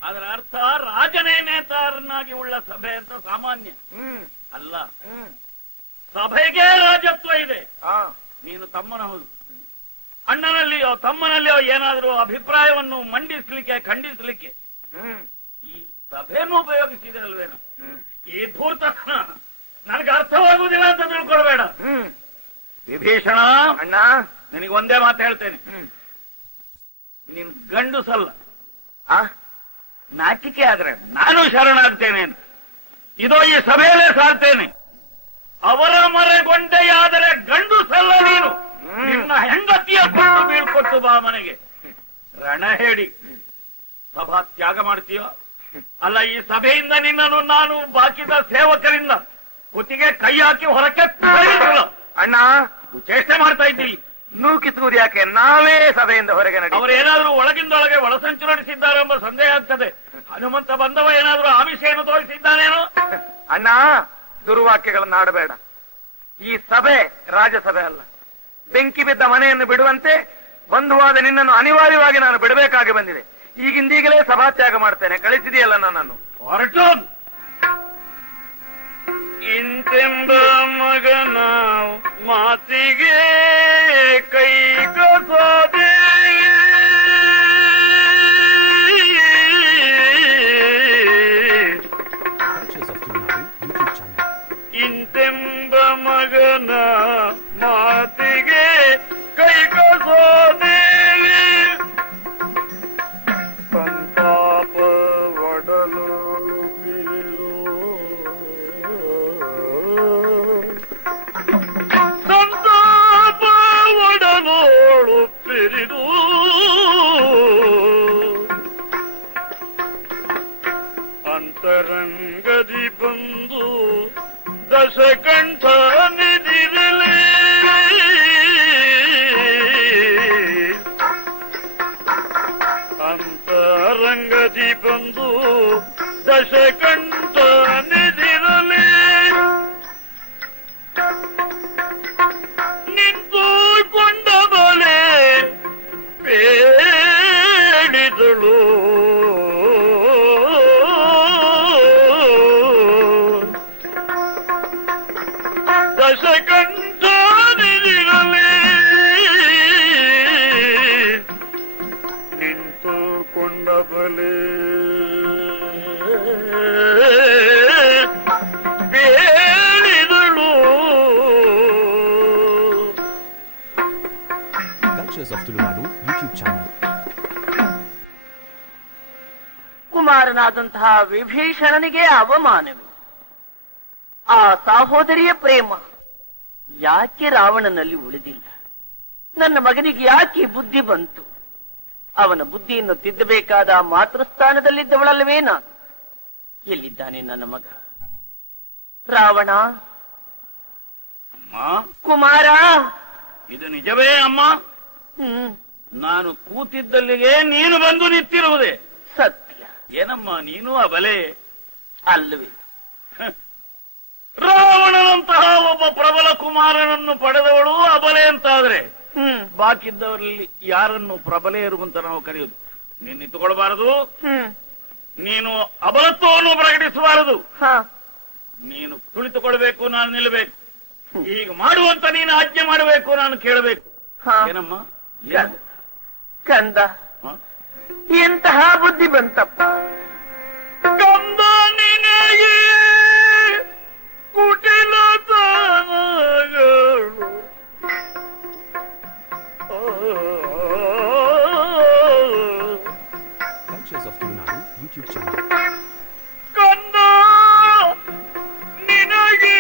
ಅದರ ಅರ್ಥ ರಾಜನೇ ನೇತಾರನಾಗಿ ಉಳ್ಳ ಸಭೆ ಅಂತ ಸಾಮಾನ್ಯ ಅಲ್ಲ. ಸಭೆಗೆ ರಾಜತ್ವ ಇದೆ. ನೀನು ತಮ್ಮನ ಹೌದು. ಅಣ್ಣನಲ್ಲಿಯೋ ತಮ್ಮನಲ್ಲಿಯೋ ಏನಾದರೂ ಅಭಿಪ್ರಾಯವನ್ನು ಮಂಡಿಸಲಿಕ್ಕೆ, ಖಂಡಿಸಲಿಕ್ಕೆ ಈ ಸಭೆಯನ್ನು ಉಪಯೋಗಿಸಿದೆ ಅಲ್ವೇನು? ಈ ಧೂರ್ತನ ನನಗೆ ಅರ್ಥವಾಗುವುದಿಲ್ಲ ಅಂತ ತಿಳ್ಕೊಳ್ಬೇಡ. ವಿಭೀಷಣ, ಅಣ್ಣ, ನಿನಗೆ ಒಂದೇ ಮಾತು ಹೇಳ್ತೇನೆ. ನೀನ್ ಗಂಡುಸಲ್ಲ. ನಾಚಿಕೆ ಆದ್ರೆ ನಾನು ಶರಣಾಗ್ತೇನೆ. ಇದೋ ಈ ಸಭೆಯಲ್ಲೇ ಸಾರ್ತೇನೆ. ಅವರ ಮರೆಗೊಂಡೆಯಾದರೆ ಗಂಡುಸಲ್ಲ ನೀನು. ನಿನ್ನ ಹೆಂಡತಿಯ ಕೊಟ್ಟು ಬೀಳ್ಕೊಟ್ಟು ಬಾ ಮನೆಗೆ. ರಣ ಹೇಳಿ ಸಭಾ ತ್ಯಾಗ ಮಾಡ್ತೀಯೋ? ಅಲ್ಲ, ಈ ಸಭೆಯಿಂದ ನಿನ್ನನ್ನು ನಾನು ಬಾಕಿದ ಸೇವಕರಿಂದ ಕುತ್ತಿಗೆ ಕೈ ಹಾಕಿ ಹೊರಕ್ಕೆ ತಳ್ಳಿಲ್ಲ. ಅಣ್ಣ, ಚೇಷ್ಟೆ ಮಾಡ್ತಾ ಇದ್ದೀವಿ. ನೂಕಿಸುವುದು ಯಾಕೆ? ನಾವೇ ಸಭೆಯಿಂದ ಹೊರಗೆ ನಡಿ. ಅವರೇನಾದ್ರೂ ಒಳಗಿಂದೊಳಗೆ ಒಳಸಂಚು ನಡೆಸಿದ್ದಾರೆ ಎಂಬ ಸಂದೇಹ ಆಗ್ತದೆ. ಹನುಮಂತ ಬಂದವ ಏನಾದ್ರೂ ಆಮಿಷೆಯನ್ನು ತೋರಿಸಿದ್ದಾನೇನೋ? ಅಣ್ಣ, ದುರ್ವಾಕ್ಯಗಳನ್ನು ಆಡಬೇಡ. ಈ ಸಭೆ ರಾಜಸಭೆ ಅಲ್ಲ. ಬೆಂಕಿ ಬಿದ್ದ ಮನೆಯನ್ನು ಬಿಡುವಂತೆ ಬಂಧುವಾದ ನಿನ್ನನ್ನು ಅನಿವಾರ್ಯವಾಗಿ ನಾನು ಬಿಡಬೇಕಾಗಿ ಬಂದಿದೆ. ಈಗಿಂದೀಗಲೇ ಸಭಾತ್ಯಾಗ ಮಾಡ್ತೇನೆ. ಕಳಿಸಿದೆಯಲ್ಲ ನನ್ನನ್ನು. ಹೊರಟು. ಇಂತೆಂಬ ಮಗನ ಮಾತಿಗೆ ಕೈಗೊಸೋದೆ Cultures of Tamil Nadu YouTube channel. ಇಂತೆಂಬ ಮಗನ ಮಾತಿಗೆ ಕೈಗೊಸೋದೆ ಸಂತಾಪ ಒಡಲು ಸಂತಾಪ ಒಡಲೋಳು ಪಿರಿದು ಅಂತರಂಗದಿ ಬಂದು ದಶಕಂಠ ನಿಧಿರಲಿ ಅಂತರಂಗದಿ ಬಂದು ದಶಕಂಠ ನಿಧಿರಲಿ ದಶಕಂಠ ನಿಧಿರಲಿ ನಿಂತುಕೊಂಡ ಬಲೆ ಬೇಡಿದಳು. Cultures of Tulunadu YouTube channel. ಕುಮಾರನಾದಂತಹ ವಿಭೀಷಣನಿಗೆ ಅವಮಾನವೇ. ಆ ಸಹೋದರಿಯ ಪ್ರೇಮ ಯಾಕೆ ರಾವಣನಲ್ಲಿ ಉಳಿದಿಲ್ಲ? ನನ್ನ ಮಗನಿಗೆ ಯಾಕೆ ಬುದ್ಧಿ ಬಂತು? ಅವನ ಬುದ್ಧಿಯನ್ನು ತಿದ್ದಬೇಕಾದ ಮಾತೃಸ್ಥಾನದಲ್ಲಿದ್ದವಳಲ್ಲವೇ ನಾನು? ಎಲ್ಲಿದ್ದಾನೆ ನನ್ನ ಮಗ? ರಾವಣ, ಕುಮಾರ, ಇದು ನಿಜವೇ ಅಮ್ಮ? ನಾನು ಕೂತಿದ್ದಲ್ಲಿಗೆ ನೀನು ಬಂದು ನಿಂತಿರುವುದೇ ಸತ್ಯ. ಏನಮ್ಮ ನೀನು ಅಬಲೆ ಅಲ್ಲವೇ? ರಾವಣನಂತಹ ಒಬ್ಬ ಪ್ರಬಲ ಕುಮಾರನನ್ನು ಪಡೆದವಳು ಅಬಲೆ ಅಂತಾದ್ರೆ ಬಾಕಿದ್ದವರಲ್ಲಿ ಯಾರನ್ನು ಪ್ರಬಲೆಯರು ಅಂತ ನಾವು ಕರೆಯುವುದು? ನೀನು ನಿಂತುಕೊಳ್ಬಾರದು, ನೀನು ಅಬಲತ್ವವನ್ನು ಪ್ರಕಟಿಸಬಾರದು. ನೀನು ಕುಳಿತುಕೊಳ್ಬೇಕು, ನಾನು ನಿಲ್ಲಬೇಕು. ಈಗ ಮಾಡುವಂತ ನೀನು ಆಜ್ಞೆ ಮಾಡಬೇಕು, ನಾನು ಕೇಳಬೇಕು. ಏನಮ್ಮ? ಕಂದ, ಎಂತಹ ಬುದ್ಧಿ ಬಂತಪ್ಪ? ಕಂದ ನಿನಗೆ ಕುಟಿಲತನಗಳು Cultures of Tulunadu YouTube channel. ಕಂದ ನಿನಗೆ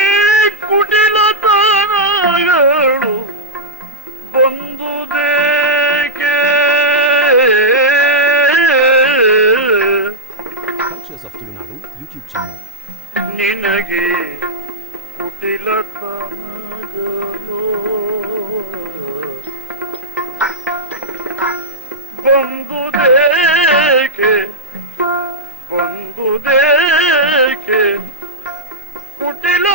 ಕುಟಿಲತನಗಳು ಬಂದುದೇಕೆ? Cultures of Tulunadu YouTube channel. ನಿನಗೆ ಕುಟಿಲತನಗಳು ಬಂದುದೇಕೆ? ಬಂದುದೇಕೆ? ಕುಟಿಲತನಗಳು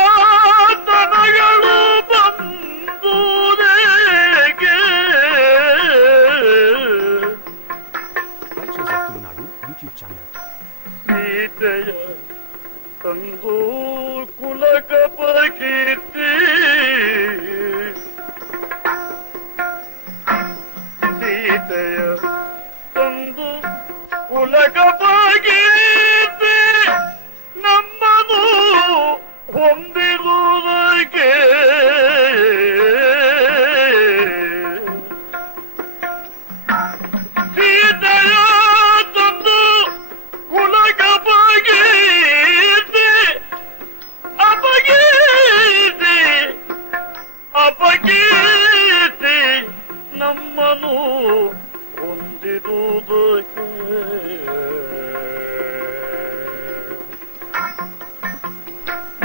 ಬಂದುದೇಕೆ? Cultures of Tulunadu YouTube channel. ಸೀತೆಯ ತಂದು ಕುಲಕಪ ಕೀರ್ತಿ, ಸೀತೆಯ ತಂದು ಕುಲಕಪ ಕೀರ್ತಿ ನಮ್ಮದು ಹೊಂದಿರುವುದಕ್ಕೆ ಸೀತೆಯ ತಂದು ಕುಲಕಪ ಕೀರ್ತಿ ಅಪಕೀರ್ತಿ ಅಪಕೀರ್ತಿ ನಮ್ಮನು ಹೊಂದಿರುವುದಕ್ಕೆ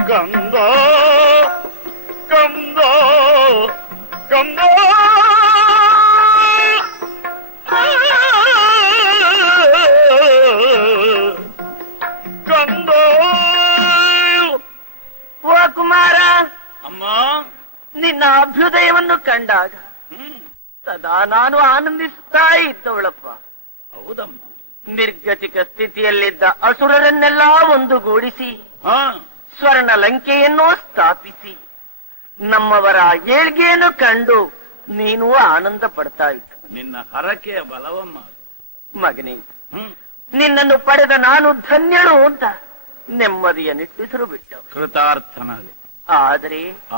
ಕಂದ ಕಂದ ಕಂದ ಕಂದ. ಓ ಕುಮಾರ, ಅಮ್ಮ, ನಿನ್ನ ಅಭ್ಯುದಯವನ್ನು ಕಂಡಾಗ ಸದಾ ನಾನು ಆನಂದಿಸುತ್ತಾ ಇದ್ದವಳಪ್ಪ. ಹೌದಮ್ಮ. ನಿರ್ಗತಿಕ ಸ್ಥಿತಿಯಲ್ಲಿದ್ದ ಅಸುರರನ್ನೆಲ್ಲ ಒಂದುಗೂಡಿಸಿ ಸ್ವರ್ಣ ಲಂಕೆಯನ್ನು ಸ್ಥಾಪಿಸಿ ನಮ್ಮವರ ಏಳ್ಗೆಯನ್ನು ಕಂಡು ನೀನು ಆನಂದ ಪಡ್ತಾ ಇದ್ದ. ನಿನ್ನ ಹರಕೆಯ ಬಲವಮ್ಮ. ಮಗನೇ, ನಿನ್ನನ್ನು ಪಡೆದ ನಾನು ಧನ್ಯಳು ಅಂತ ನೆಮ್ಮದಿಯ ನಿಟ್ಟಿಸರು ಬಿಟ್ಟ. ಕೃತಾರ್ಥನಾದೆ.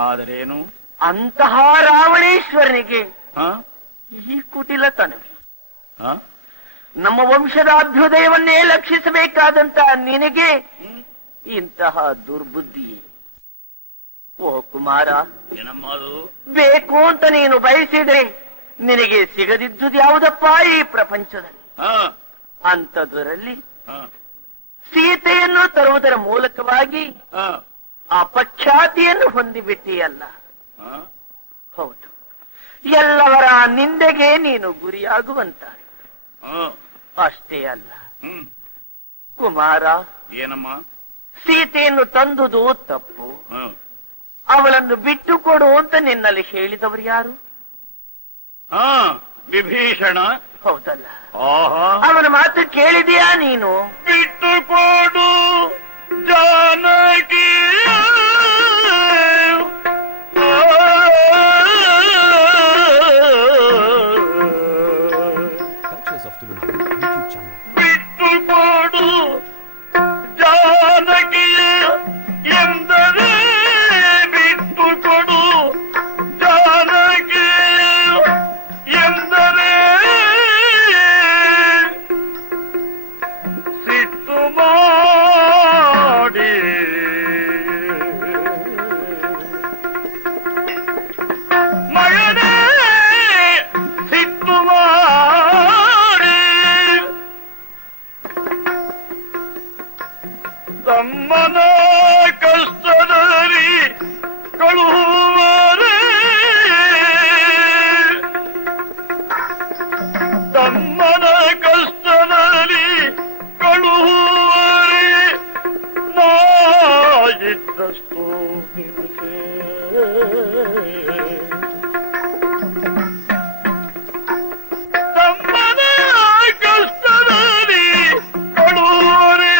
ಆದರೇನು ಅಂತಹ ರಾವಣೇಶ್ವರನಿಗೆ ಈ ಕುಟಿಲತನವೇ? ನಮ್ಮ ವಂಶದ ಅಭ್ಯುದಯವನ್ನೇ ಲಕ್ಷಿಸಬೇಕಾದಂತ ನಿನಗೆ ಇಂತಹ ದುರ್ಬುದ್ಧಿ? ಓ ಕುಮಾರ, ಏನಮ್ಮ ಅದು? ಬೇಕು ಅಂತ ನೀನು ಬಯಸಿದ್ರೆ ನಿನಗೆ ಸಿಗದಿದ್ದುದು ಯಾವುದಪ್ಪ ಈ ಪ್ರಪಂಚದಲ್ಲಿ? ಅಂಥದ್ರಲ್ಲಿ ಸೀತೆಯನ್ನು ತರುವುದರ ಮೂಲಕವಾಗಿ ಅಪಖ್ಯಾತಿಯನ್ನು ಹೊಂದಿಬಿಟ್ಟಿಯಲ್ಲ. ಹೌದು, ಎಲ್ಲವರ ನಿಂದೆಗೆ ನೀನು ಗುರಿಯಾಗುವಂತ. ಅಷ್ಟೇ ಅಲ್ಲ ಕುಮಾರ, ಏನಮ್ಮ? ಸೀತೆಯನ್ನು ತಂದುದು ತಪ್ಪು. ಅವಳನ್ನು ಬಿಟ್ಟು ಕೊಡು ಅಂತ ನಿನ್ನಲ್ಲಿ ಹೇಳಿದವರು ಯಾರು? ವಿಭೀಷಣ. ಹೌದಲ್ಲ? ಆಹಾ, ಅವನ ಮಾತು ಕೇಳಿದೆಯಾ ನೀನು? ಬಿಟ್ಟು ಕೊಡು ಜಾನಕಿ, ಬಿಟ್ಟಷ್ಟು ನಿನಗೆ ತಮ್ಮನೇ ಕಷ್ಟದಲ್ಲಿ ಕೊಡುವರೆ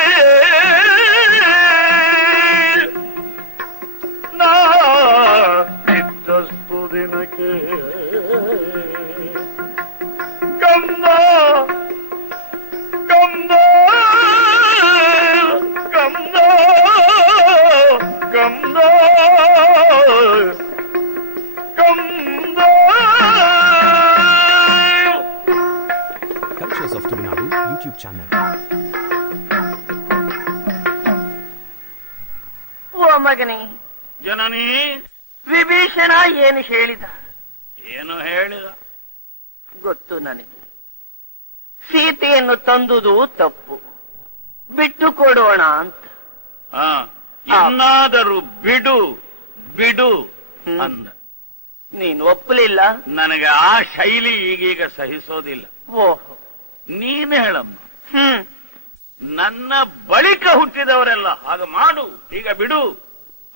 ನಾ ಬಿಟ್ಟಷ್ಟು ದಿನಕ್ಕೆ ಕಂದ ಕಂದ ಕಂದ ಕಂದ ಕಂದ Cultures of Tamil Nadu YouTube channel. ಓ ಮಗನೇ, ಜನನಿ ವಿಭೀಷಣ ಏನು ಹೇಳಿದ? ಏನು ಹೇಳಿದ? ಗೊತ್ತು ನನಗೆ. ಸೀತೆಯನ್ನು ತಂದುದು ತಪ್ಪು, ಬಿಟ್ಟು ಕೊಡೋಣ ಅಂತ. ಇನ್ನಾದರೂ ಬಿಡು ಬಿಡು ಅಂದ. ನೀನು ಒಪ್ಪಲಿಲ್ಲ. ನನಗೆ ಆ ಶೈಲಿ ಈಗೀಗ ಸಹಿಸೋದಿಲ್ಲ. ಓಹೋ, ನೀನು ಹೇಳಮ್ಮ. ನನ್ನ ಬಳಿಕ ಹುಟ್ಟಿದವರೆಲ್ಲ ಹಾಗೆ ಮಾಡು, ಈಗ ಬಿಡು,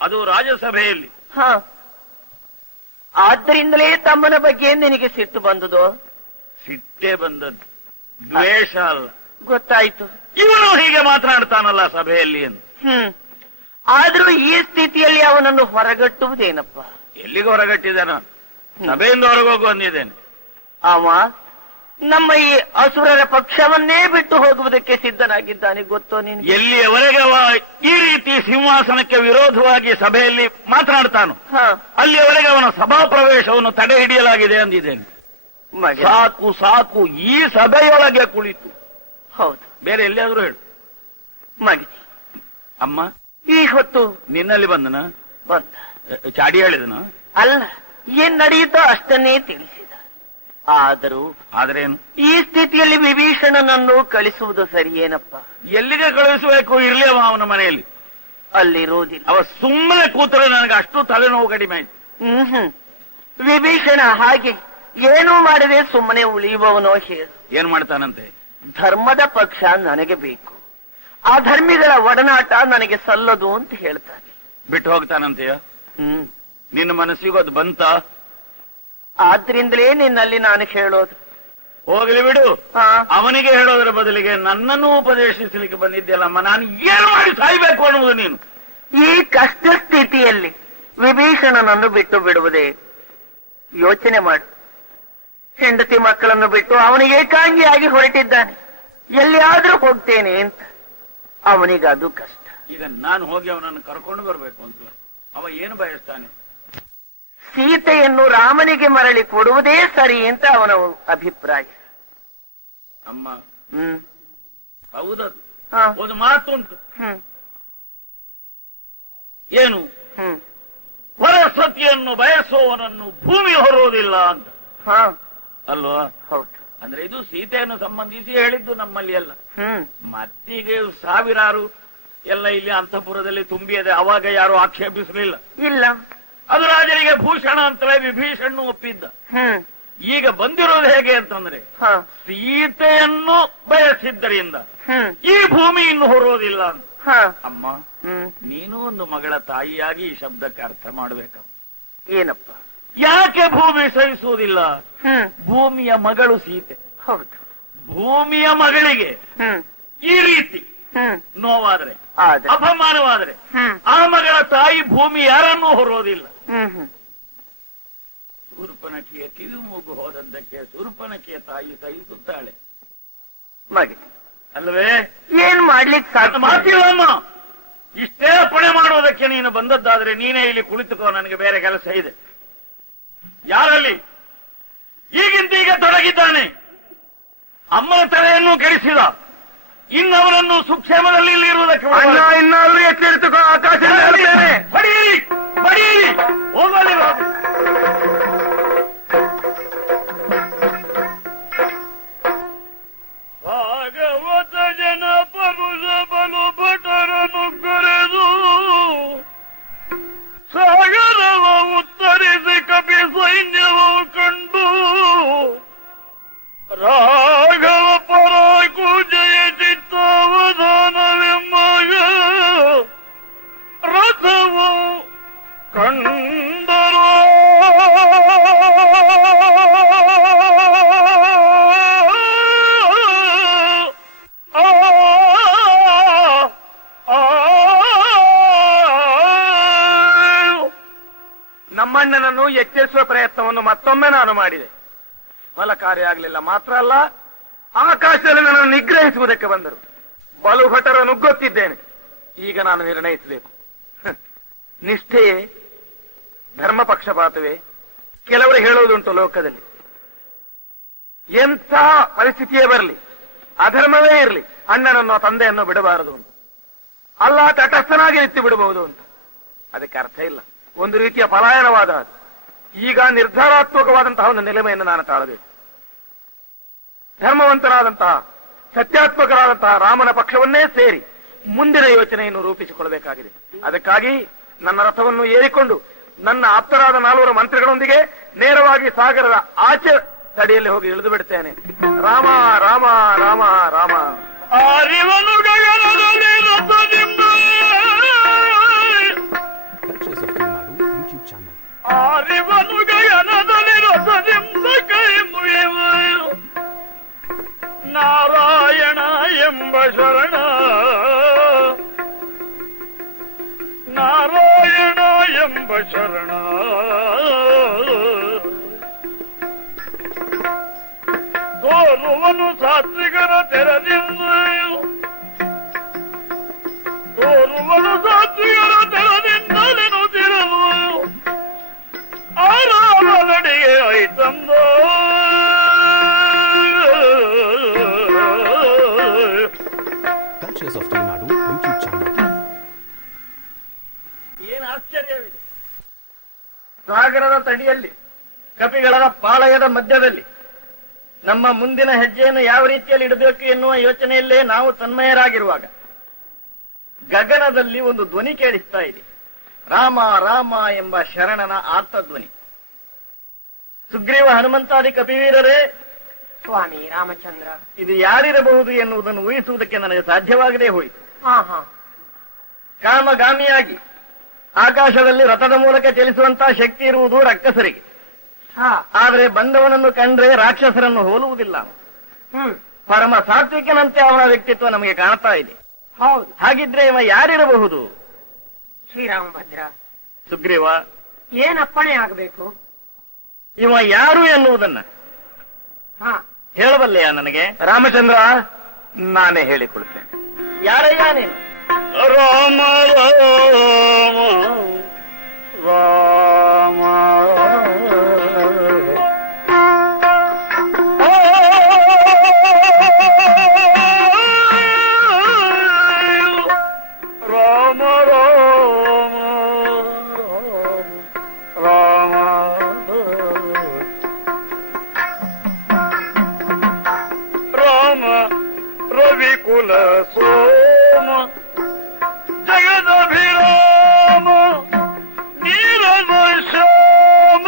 ಅದು ರಾಜ್ಯಸಭೆಯಲ್ಲಿ. ಆದ್ದರಿಂದಲೇ ತಮ್ಮನ ಬಗ್ಗೆ ನಿನಗೆ ಸಿಟ್ಟು ಬಂದುದು? ಸಿಟ್ಟೆ ಬಂದದ್ದು, ದ್ವೇಷ ಅಲ್ಲ. ಗೊತ್ತಾಯ್ತು. ಇವನು ಹೀಗೆ ಮಾತನಾಡ್ತಾನಲ್ಲ ಸಭೆಯಲ್ಲಿ ಎಂದು. ಆದ್ರೂ ಈ ಸ್ಥಿತಿಯಲ್ಲಿ ಅವನನ್ನು ಹೊರಗಟ್ಟುವುದೇನಪ್ಪ? ಎಲ್ಲಿಗೆ ಹೊರಗಟ್ಟಿದ್ದಾನ? ಸಭೆಯಿಂದ ಹೊರಗೋಗು ಅಂದಿದ್ದೇನೆ. ಅವ ನಮ್ಮ ಈ ಅಸುರರ ಪಕ್ಷವನ್ನೇ ಬಿಟ್ಟು ಹೋಗುವುದಕ್ಕೆ ಸಿದ್ಧನಾಗಿದ್ದಾನೆ, ಗೊತ್ತೋ ನೀನು? ಎಲ್ಲಿಯವರೆಗೆ ಅವ ಈ ರೀತಿ ಸಿಂಹಾಸನಕ್ಕೆ ವಿರೋಧವಾಗಿ ಸಭೆಯಲ್ಲಿ ಮಾತನಾಡ್ತಾನೋ ಅಲ್ಲಿಯವರೆಗೆ ಅವನ ಸಭಾ ಪ್ರವೇಶವನ್ನು ತಡೆ ಹಿಡಿಯಲಾಗಿದೆ ಅಂದಿದ್ದೇನೆ. ಸಾಕು ಸಾಕು, ಈ ಸಭೆಯೊಳಗೆ ಕುಳಿತು. ಹೌದು, ಬೇರೆ ಎಲ್ಲಿಯಾದ್ರೂ ಹೇಳು. ಮಗಿ ಅಮ್ಮ, ಈ ಹೊತ್ತು ನಿನ್ನಲ್ಲಿ ಬಂದನ? ಬಂದ. ಚಾಡಿ ಹೇಳಿದನ? ಅಲ್ಲ, ಏನ್ ನಡೆಯುತ್ತೋ ಅಷ್ಟನ್ನೇ ತಿಳಿಸಿದ. ಆದ್ರೇನು? ಈ ಸ್ಥಿತಿಯಲ್ಲಿ ವಿಭೀಷಣನನ್ನು ಕಳಿಸುವುದು ಸರಿಯೇನಪ್ಪ? ಎಲ್ಲಿಗೆ ಕಳುಹಿಸಬೇಕು? ಇರ್ಲಿ ಅವ ಅವನ ಮನೆಯಲ್ಲಿ, ಅಲ್ಲಿರುವುದಿಲ್ಲ. ಅವ ಸುಮ್ಮನೆ ಕೂತರೆ ನನಗೆ ಅಷ್ಟು ತಲೆನೋವು ಕಡಿಮೆ ಆಯ್ತು. ವಿಭೀಷಣ ಹಾಗೆ ಏನೂ ಮಾಡದೆ ಸುಮ್ಮನೆ ಉಳಿಯುವವನೋ ಹೇಳು? ಏನ್ ಮಾಡ್ತಾನಂತೆ? ಧರ್ಮದ ಪಕ್ಷ ನನಗೆ ಬೇಕು, ಆ ಧರ್ಮಿಗಳ ಒಡನಾಟ ನನಗೆ ಸಲ್ಲದು ಅಂತ ಹೇಳ್ತಾನೆ. ಬಿಟ್ಟು ಹೋಗ್ತಾನಂತೆಯ? ನಿನ್ನ ಮನಸ್ಸಿಗೂ ಅದು ಬಂತ? ಆದ್ರಿಂದಲೇ ನಿನ್ನಲ್ಲಿ ನಾನು ಹೇಳೋದು. ಹೋಗ್ಲಿ ಬಿಡು. ಅವನಿಗೆ ಹೇಳೋದ್ರ ಬದಲಿಗೆ ನನ್ನನ್ನು ಉಪದೇಶಿಸಲಿಕ್ಕೆ ಬಂದಿದ್ದೆಲ್ಲಮ್ಮ. ನಾನು ಏನು ಮಾಡಿ ಸಾಯ್ಬೇಕು ಅನ್ನುವುದು ನೀನು? ಈ ಕಷ್ಟ ಸ್ಥಿತಿಯಲ್ಲಿ ವಿಭೀಷಣನನ್ನು ಬಿಟ್ಟು ಬಿಡುವುದೇ? ಯೋಚನೆ ಮಾಡು. ಹೆಂಡತಿ ಮಕ್ಕಳನ್ನು ಬಿಟ್ಟು ಅವನು ಏಕಾಂಗಿಯಾಗಿ ಹೊರಟಿದ್ದಾನೆ. ಎಲ್ಲಿಯಾದ್ರೂ ಹೋಗ್ತೇನೆ ಅಂತ ಅವನಿಗೆ ಅದು ಕಷ್ಟ. ಈಗ ನಾನು ಹೋಗಿ ಅವನನ್ನು ಕರ್ಕೊಂಡು ಬರ್ಬೇಕು ಅಂತ ಅವ ಏನು ಬಯಸ್ತಾನೆ? ಸೀತೆಯನ್ನು ರಾಮನಿಗೆ ಮರಳಿ ಕೊಡುವುದೇ ಸರಿ ಅಂತ ಅವನ ಅಭಿಪ್ರಾಯ. ಅಮ್ಮ, ಹೌದದು. ಹಾ. ಒಂದು ಮಾತುಂಟು. ಏನು? ವರಸತಿಯನ್ನು ಬಯಸುವವನನ್ನು ಭೂಮಿ ಹೊರುವುದಿಲ್ಲ ಅಂತ. ಅಲ್ವಾ? ಹೌದು. ಅಂದ್ರೆ ಇದು ಸೀತೆಯನ್ನು ಸಂಬಂಧಿಸಿ ಹೇಳಿದ್ದು ನಮ್ಮಲ್ಲಿ ಎಲ್ಲ. ಮತ್ತೀಗ ಸಾವಿರಾರು ಎಲ್ಲ ಇಲ್ಲಿ ಅಂತಃಪುರದಲ್ಲಿ ತುಂಬಿಯದೆ. ಅವಾಗ ಯಾರು ಆಕ್ಷೇಪಿಸಲಿಲ್ಲ. ಇಲ್ಲ, ಅದು ರಾಜನಿಗೆ ಭೂಷಣ ಅಂತಲೇ ವಿಭೀಷಣ ಒಪ್ಪಿದ್ದ. ಈಗ ಬಂದಿರೋದು ಹೇಗೆ ಅಂತಂದ್ರೆ, ಸೀತೆಯನ್ನು ಬಯಸಿದ್ದರಿಂದ ಈ ಭೂಮಿ ಇನ್ನು ಹೊರೋದಿಲ್ಲ ಅಂತ. ಅಮ್ಮ, ನೀನು ಒಂದು ಮಗಳ ತಾಯಿಯಾಗಿ ಈ ಶಬ್ದಕ್ಕೆ ಅರ್ಥ ಮಾಡಬೇಕು. ಏನಪ್ಪ? ಯಾಕೆ ಭೂಮಿ ಸಹಿಸುವುದಿಲ್ಲ? ಭೂಮಿಯ ಮಗಳು ಸೀತೆ. ಹೌದು. ಭೂಮಿಯ ಮಗಳಿಗೆ ಈ ರೀತಿ ನೋವಾದ್ರೆ, ಅಪಮಾನವಾದ್ರೆ ಆ ಮಗಳ ತಾಯಿ ಭೂಮಿ ಯಾರನ್ನೂ ಹೊರೋದಿಲ್ಲ. ಶೂರ್ಪನಖಿಯ ಕಿವಿ ಮೂಗು ಹೋದದ್ದಕ್ಕೆ ಶೂರ್ಪನಖಿಯ ತಾಯಿ ಸಹಿಸುತ್ತಾಳೆ ಮಗ, ಅಲ್ವೇ? ಏನ್ ಮಾಡ್ಲಿಕ್ಕೆ ಸಾಧ್ಯ? ಮಾತಿಲ್ಲಮ್ಮ. ಇಷ್ಟೇ ಪಣೆ ಮಾಡುವುದಕ್ಕೆ ನೀನು ಬಂದದ್ದಾದ್ರೆ ನೀನೇ ಇಲ್ಲಿ ಕುಳಿತುಕೋ, ನನಗೆ ಬೇರೆ ಕೆಲಸ ಇದೆ. ಯಾರಲ್ಲಿ ಈಗಿಂತ ಈಗ ತೊಡಗಿದ್ದಾನೆ, ಅಮ್ಮನ ತಲೆಯನ್ನು ಕೆಡಿಸಿದ, ಇನ್ನವರನ್ನು ಸುಕ್ಷೇಮದಲ್ಲಿ ಇಲ್ಲಿ ಇರುವುದಕ್ಕೆ ಇನ್ನಾದ್ರೂ ಎಚ್ಚರಿತುಕೋ. ಆಕಾಶ ಬಡೀರಿ ಬಡೀರಿ, ಹೋಗಲಿ. ಭಾಗವತ ಜನ ಪರುಷ ಬಲು ಭಟರನ್ನು ಕರೆದು ಸಾಗರವ ಉತ್ತರಿಸಿ ಕಪಿ ಸೈನ್ಯವು ಕಂಡು ರಾಘವ ಪರಾಕು ಜಯ ಚಿತ್ತಾವಧಾನವೆಂಬ ರಥ ಕಂದರು ನಮ್ಮಣ್ಣನನ್ನು ಎಚ್ಚರಿಸುವ ಪ್ರಯತ್ನವನ್ನು ಮತ್ತೊಮ್ಮೆ ನಾನು ಮಾಡಿದೆ. ಫಲಕಾರಿಯಾಗಲಿಲ್ಲ. ಮಾತ್ರ ಅಲ್ಲ, ಆಕಾಶದಲ್ಲಿ ನನ್ನನ್ನು ನಿಗ್ರಹಿಸುವುದಕ್ಕೆ ಬಂದರು. ಬಲುಭಟರ ನುಗ್ಗುತ್ತಿದ್ದೇನೆ. ಈಗ ನಾನು ನಿರ್ಣಯಿಸಬೇಕು. ನಿಷ್ಠೆಯೇ, ಧರ್ಮ ಪಕ್ಷಪಾತವೇ? ಕೆಲವರು ಹೇಳುವುದುಂಟು ಲೋಕದಲ್ಲಿ, ಎಂಥ ಪರಿಸ್ಥಿತಿಯೇ ಬರಲಿ, ಅಧರ್ಮವೇ ಇರಲಿ, ಅಣ್ಣನನ್ನು ತಂದೆಯನ್ನು ಬಿಡಬಾರದು ಅಂತ. ಅಲ್ಲ, ತಟಸ್ಥನಾಗಿ ಎತ್ತಿ ಬಿಡಬಹುದು ಅಂತ. ಅದಕ್ಕೆ ಅರ್ಥ ಇಲ್ಲ. ಒಂದು ರೀತಿಯ ಪಲಾಯನವಾದ ಅದು. ಈಗ ನಿರ್ಧಾರಾತ್ಮಕವಾದಂತಹ ಒಂದು ನಿಲುಮೆಯನ್ನು ನಾನು ತಾಳಬೇಕು. ಧರ್ಮವಂತರಾದಂತಹ, ಸತ್ಯಾತ್ಮಕರಾದಂತಹ ರಾಮನ ಪಕ್ಷವನ್ನೇ ಸೇರಿ ಮುಂದಿನ ಯೋಚನೆಯನ್ನು ರೂಪಿಸಿಕೊಳ್ಳಬೇಕಾಗಿದೆ. ಅದಕ್ಕಾಗಿ ನನ್ನ ರಥವನ್ನು ಏರಿಕೊಂಡು ನನ್ನ ಆಪ್ತರಾದ 4 ಮಂತ್ರಿಗಳೊಂದಿಗೆ ನೇರವಾಗಿ ಸಾಗರದ ಆಚೆ ತಡಿಯಲ್ಲಿ ಹೋಗಿ ಇಳಿದು ಬಿಡುತ್ತೇನೆ. Rama Rama Rama Rama. ಅರಿವನು ಗಗನದಲ್ಲಿ ರಥದಿಂದ, Cultures of Tamil Nadu YouTube channel. ಅರಿವನು ಗಗನದಲ್ಲಿ ರಥದಿಂದ ಕೈ ಮುಗಿವ ನಾರಾಯಣ ಎಂಬ ಶರಣ, ನಾರಾಯಣ ಎಂಬ ಶರಣ. ತೋರುವನು ಸಾತ್ವಿಕರ ತೆರದಿಂದ, ತೋರುವನು ಸಾತ್ವಿಕರ ತೆರದಿಂದಲೇನು ತಿರಲು ಆರಾಮದಡಿಗೆ ಐತಂದ. Cultures of Tamil Nadu YouTube channel. ಏನು ಆಶ್ಚರ್ಯವಿದೆ! ಸಾಗರದ ತಡಿಯಲ್ಲಿ, ಕಪಿಗಳ ಪಾಳಯದ ಮಧ್ಯದಲ್ಲಿ ನಮ್ಮ ಮುಂದಿನ ಹೆಜ್ಜೆಯನ್ನು ಯಾವ ರೀತಿಯಲ್ಲಿ ಇಡಬೇಕು ಎನ್ನುವ ಯೋಚನೆಯಲ್ಲೇ ನಾವು ತನ್ಮಯರಾಗಿರುವಾಗ ಗಗನದಲ್ಲಿ ಒಂದು ಧ್ವನಿ ಕೇಳಿಸ್ತಾ ಇದೆ. ರಾಮ ರಾಮ ಎಂಬ ಶರಣನ ಆರ್ತಧ್ವನಿ. ಸುಗ್ರೀವ ಹನುಮಂತಾದಿ ಕಪಿವೀರರೇ, ಸ್ವಾಮಿ ರಾಮಚಂದ್ರ, ಇದು ಯಾರಿರಬಹುದು ಎನ್ನುವುದನ್ನು ಊಹಿಸುವುದಕ್ಕೆ ನನಗೆ ಸಾಧ್ಯವಾಗದೇ ಹೋಯಿತು. ಕಾಮಗಾಮಿಯಾಗಿ ಆಕಾಶದಲ್ಲಿ ರಥದ ಮೂಲಕ ಚಲಿಸುವಂತಹ ಶಕ್ತಿ ಇರುವುದು ರಕ್ಕಸರಿಗೆ. ಆದರೆ ಬಂದವನನ್ನು ಕಂಡ್ರೆ ರಾಕ್ಷಸರನ್ನು ಹೋಲುವುದಿಲ್ಲ. ಪರಮ ಸಾತ್ವಿಕನಂತೆ ಅವನ ವ್ಯಕ್ತಿತ್ವ ನಮಗೆ ಕಾಣ್ತಾ ಇದೆ. ಹೌದು. ಹಾಗಿದ್ರೆ ಇವ ಯಾರಿರಬಹುದು? ಶ್ರೀರಾಮಭದ್ರ, ಸುಗ್ರೀವ, ಏನಪ್ಪಣೆ ಆಗಬೇಕು? ಇವ ಯಾರು ಎನ್ನುವುದನ್ನ ಹೇಳಬಲ್ಲೆಯಾ ನನಗೆ? ರಾಮಚಂದ್ರ, ನಾನೇ ಹೇಳಿಕೊಡುತ್ತೇನೆ. ಯಾರಯ್ಯ ನೀನು? ರಾಮ ರಾಮ ರಾಮ ರಾಮ ರಾಮ ರಾಮ ರಾಮ ರವಿಕುಲ ಸೋಮ ಜಗದಭಿರಾಮ ನೀರದ ಶ್ಯಾಮ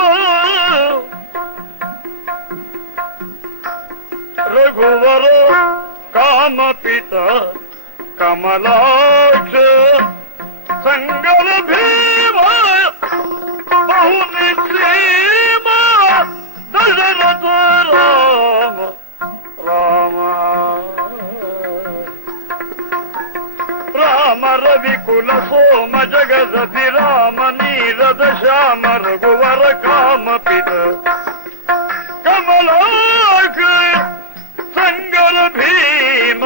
ರಘುವರ ಕಾಮಪಿತ ಕಮಲಾಕ್ಷ ಸಂಗರ ಭೀಮ ಬಹುನಿಶ್ರೀಮ ದಶರಥ ರಾಮ ರಾಮ ರಾಮ ರವಿಕುಲ ಸೋಮ ಜಗದಭಿರಾಮ ನೀರದ Shyama ರಘುವರ ಕಾಮಪಿತ Kamalaksha ಸಂಗರ Bhima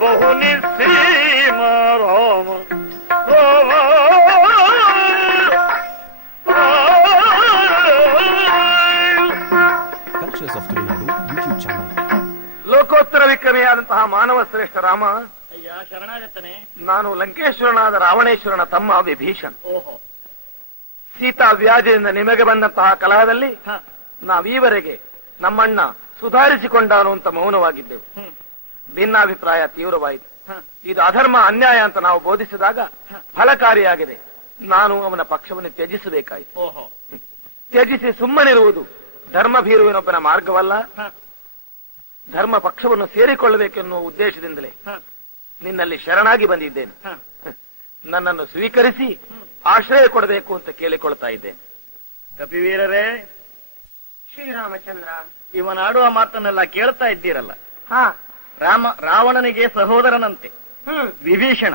ಬಹುನಿಶ್ರೀಮ Rama Rama. Cultures of Tamil Nadu YouTube channel. ಲೋಕೋತ್ತರ ವಿಕ್ರಮಿಯಾದಂತಹ ಮಾನವ ಶ್ರೇಷ್ಠ ರಾಮ, ಅಯ್ಯ ಶರಣಾಗತನೆ. ನಾನು ಲಂಕೇಶ್ವರನಾದ ರಾವಣೇಶ್ವರನ ತಮ್ಮ ವಿಭೀಷಣ್. ಓಹೋ, ಸೀತಾ ವ್ಯಾಧಿಯಿಂದ ನಿಮಗೆ ಬಂದಂತಹ ಕಲಹದಲ್ಲಿ ನಾವೀವರೆಗೆ ನಮ್ಮಣ್ಣ ಸುಧಾರಿಸಿಕೊಂಡಾನು ಅಂತ ಮೌನವಾಗಿದ್ದೆವು. ಭಿನ್ನಾಭಿಪ್ರಾಯ ತೀವ್ರವಾಯಿತು. ಇದು ಅಧರ್ಮ, ಅನ್ಯಾಯ ಅಂತ ನಾವು ಬೋಧಿಸಿದಾಗ ಫಲಕಾರಿಯಾಗಿದೆ. ನಾನು ಅವನ ಪಕ್ಷವನ್ನು ತ್ಯಜಿಸಬೇಕಾಯಿತು. ಓಹೋ, ತ್ಯಜಿಸಿ ಸುಮ್ಮನಿರುವುದು ಧರ್ಮಭೀರುವಿನೊಬ್ಬನ ಮಾರ್ಗವಲ್ಲ. ಧರ್ಮ ಪಕ್ಷವನ್ನು ಸೇರಿಕೊಳ್ಳಬೇಕೆನ್ನುವ ಉದ್ದೇಶದಿಂದಲೇ ನಿನ್ನಲ್ಲಿ ಶರಣಾಗಿ ಬಂದಿದ್ದೇನೆ. ನನ್ನನ್ನು ಸ್ವೀಕರಿಸಿ ಆಶ್ರಯ ಕೊಡಬೇಕು ಅಂತ ಕೇಳಿಕೊಳ್ತಾ ಇದ್ದೇನೆ. ಕಪಿವೀರರೇ, ಶ್ರೀರಾಮಚಂದ್ರ, ಇವನಾಡುವ ಮಾತನ್ನೆಲ್ಲ ಕೇಳ್ತಾ ಇದ್ದೀರಲ್ಲ. ಹಾ, ರಾವಣನಿಗೆ ಸಹೋದರನಂತೆ ವಿಭೀಷಣ.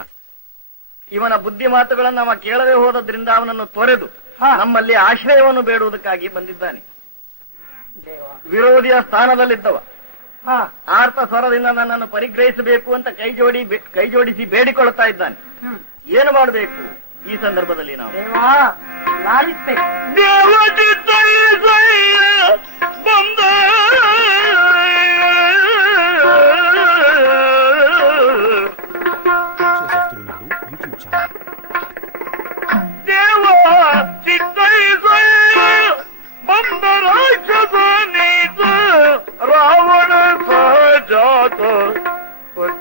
ಇವನ ಬುದ್ಧಿ ಮಾತುಗಳನ್ನು ಅವ ಕೇಳದೆ ಹೋದದ್ರಿಂದ ಅವನನ್ನು ತೊರೆದು ನಮ್ಮಲ್ಲಿ ಆಶ್ರಯವನ್ನು ಬೇಡುವುದಕ್ಕಾಗಿ ಬಂದಿದ್ದಾನೆ. ವಿರೋಧಿಯ ಸ್ಥಾನದಲ್ಲಿದ್ದವ ಆರ್ತ ಸ್ವರದಿಂದ ನನ್ನನ್ನು ಪರಿಗ್ರಹಿಸಬೇಕು ಅಂತ ಕೈ ಜೋಡಿಸಿ ಬೇಡಿಕೊಳ್ಳುತ್ತಾ ಇದ್ದಾನೆ. ಏನು ಮಾಡಬೇಕು ಈ ಸಂದರ್ಭದಲ್ಲಿ ನಾವು? Pictures of Tulunadu YouTube channel. Ravana ಸಹಜಾತ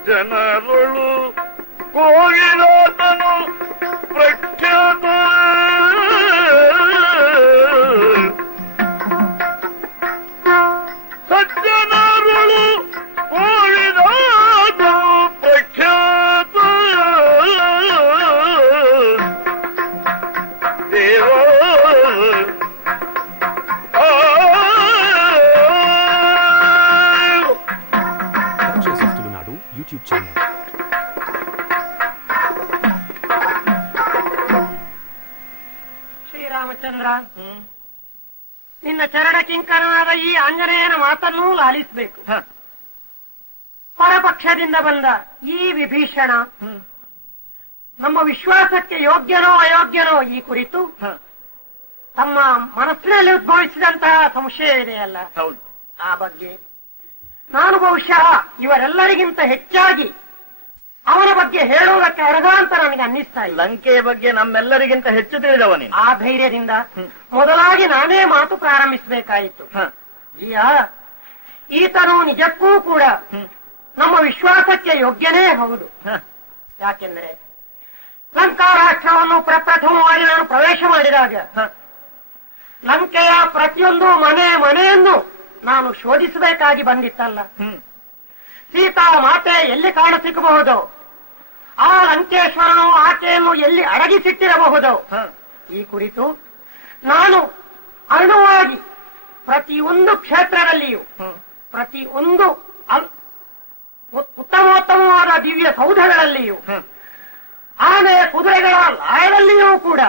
ಜನರುಳು ಕೋಗಿಲಾತನು ಪ್ರಖ್ಯಾತ ಸಜ್ಜನರುಳು ಕೋಗಿಲಾತನು ಪ್ರಖ್ಯಾತ ದೇವ Pictures of Tulunadu YouTube channel. Sriramachandra, ನಿನ್ನ ಚರಣ ಕಿಂಕರನಾದ ಈ ಆಂಜನೇಯನ ಮಾತನ್ನೂ ಲಾಲಿಸಬೇಕು. ಪರಪಕ್ಷದಿಂದ ಬಂದ ಈ ವಿಭೀಷಣ ನಮ್ಮ ವಿಶ್ವಾಸಕ್ಕೆ ಯೋಗ್ಯನೋ ಅಯೋಗ್ಯನೋ ಈ ಕುರಿತು ತಮ್ಮ ಮನಸ್ಸಿನಲ್ಲಿ ಉದ್ಭವಿಸಿದಂತಹ ಸಂಶಯವಿದೆಯಲ್ಲ, ಆ ಬಗ್ಗೆ ನಾನು ಬಹುಶಃ ಇವರೆಲ್ಲರಿಗಿಂತ ಹೆಚ್ಚಾಗಿ ಅವನ ಬಗ್ಗೆ ಹೇಳುವುದಕ್ಕೆ ಅರ್ಹ ಅಂತ ನನಗೆ ಅನ್ನಿಸ್ತಾ ಇಲ್ಲ. ಲಂಕೆಯ ಬಗ್ಗೆ ನಮ್ಮೆಲ್ಲರಿಗಿಂತ ಹೆಚ್ಚು ತಿಳಿದವನೇ. ಆ ಧೈರ್ಯದಿಂದ ಮೊದಲಾಗಿ ನಾನೇ ಮಾತು ಪ್ರಾರಂಭಿಸಬೇಕಾಯಿತು. ಈತನು ನಿಜಕ್ಕೂ ಕೂಡ ನಮ್ಮ ವಿಶ್ವಾಸಕ್ಕೆ ಯೋಗ್ಯನೇ ಹೌದು. ಯಾಕೆಂದ್ರೆ ಲಂಕಾ ರಾಷ್ಟ್ರವನ್ನು ಪ್ರಪ್ರಥಮವಾಗಿ ನಾನು ಪ್ರವೇಶ ಮಾಡಿದಾಗ ಲಂಕೆಯ ಪ್ರತಿಯೊಂದು ಮನೆಯನ್ನು ನಾನು ಶೋಧಿಸಬೇಕಾಗಿ ಬಂದಿತ್ತಲ್ಲ. ಸೀತಾ ಮಾತೆ ಎಲ್ಲಿ ಕಾಣ ಸಿಕ್ಕಬಹುದು, ಆ ಲಂಕೇಶ್ವರನು ಆಕೆಯನ್ನು ಎಲ್ಲಿ ಅಡಗಿಸಿಟ್ಟಿರಬಹುದು, ಈ ಕುರಿತು ನಾನು ಅನುವಾಗಿ ಪ್ರತಿಯೊಂದು ಕ್ಷೇತ್ರದಲ್ಲಿಯೂ ಪ್ರತಿಯೊಂದು ಉತ್ತಮೋತ್ತಮವಾದ ದಿವ್ಯ ಸೌಧಗಳಲ್ಲಿಯೂ ಆನೆ ಕುದುರೆಗಳ ಲಾಯದಲ್ಲಿಯೂ ಕೂಡ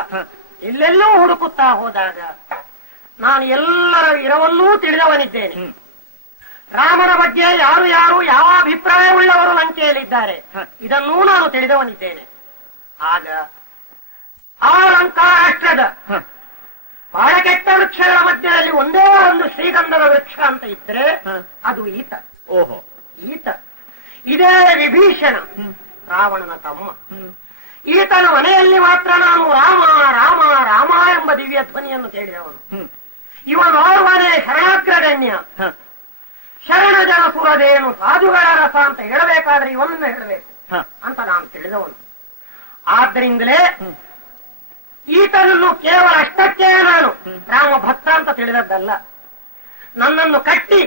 ಎಲ್ಲೆಲ್ಲೂ ಹುಡುಕುತ್ತಾ ಹೋದಾಗ ನಾನು ಎಲ್ಲರ ಇರವನ್ನೂ ತಿಳಿದವನಿದ್ದೇನೆ. ರಾಮನ ಬಗ್ಗೆ ಯಾರು ಯಾವ ಅಭಿಪ್ರಾಯವುಳ್ಳವರು ಲಂಕೆಯಲ್ಲಿದ್ದಾರೆ ಇದನ್ನೂ ನಾನು ತಿಳಿದವನಿದ್ದೇನೆ. ಆಗ ಆ ಲಂಕಾ ರಾಷ್ಟ್ರದ ಬಹಳ ಕೆಟ್ಟ ವೃಕ್ಷಗಳ ಮಧ್ಯದಲ್ಲಿ ಒಂದೇ ಒಂದು ಶ್ರೀಗಂಧದ ವೃಕ್ಷ ಅಂತ ಇದ್ರೆ ಅದು ಈತ. ಈತ ಇದೇ ವಿಭೀಷಣ, ರಾವಣನ ತಮ್ಮ. ಈತನ ಮನೆಯಲ್ಲಿ ಮಾತ್ರ ನಾನು ರಾಮ ರಾಮ ರಾಮ ಎಂಬ ದಿವ್ಯ ಧ್ವನಿಯನ್ನು ಕೇಳಿದವನು. ಇವನೋರ್ವನೇ ಶರಣಾಗ್ರಗಣ್ಯ. ಶರಣ ಜನ ಸುರದೇನು ಸಾಧುಗಳ ರಸ ಅಂತ ಹೇಳಬೇಕಾದ್ರೆ ಇವನನ್ನು ಹೇಳಬೇಕು ಅಂತ ನಾನು ತಿಳಿದವನು. ಆದ್ದರಿಂದಲೇ ಈತನನ್ನು ಕೇವಲ ಅಷ್ಟಕ್ಕೆ ನಾನು ರಾಮ ಭಕ್ತ ಅಂತ ತಿಳಿದದ್ದಲ್ಲ. ನನ್ನನ್ನು ಕಟ್ಟಿ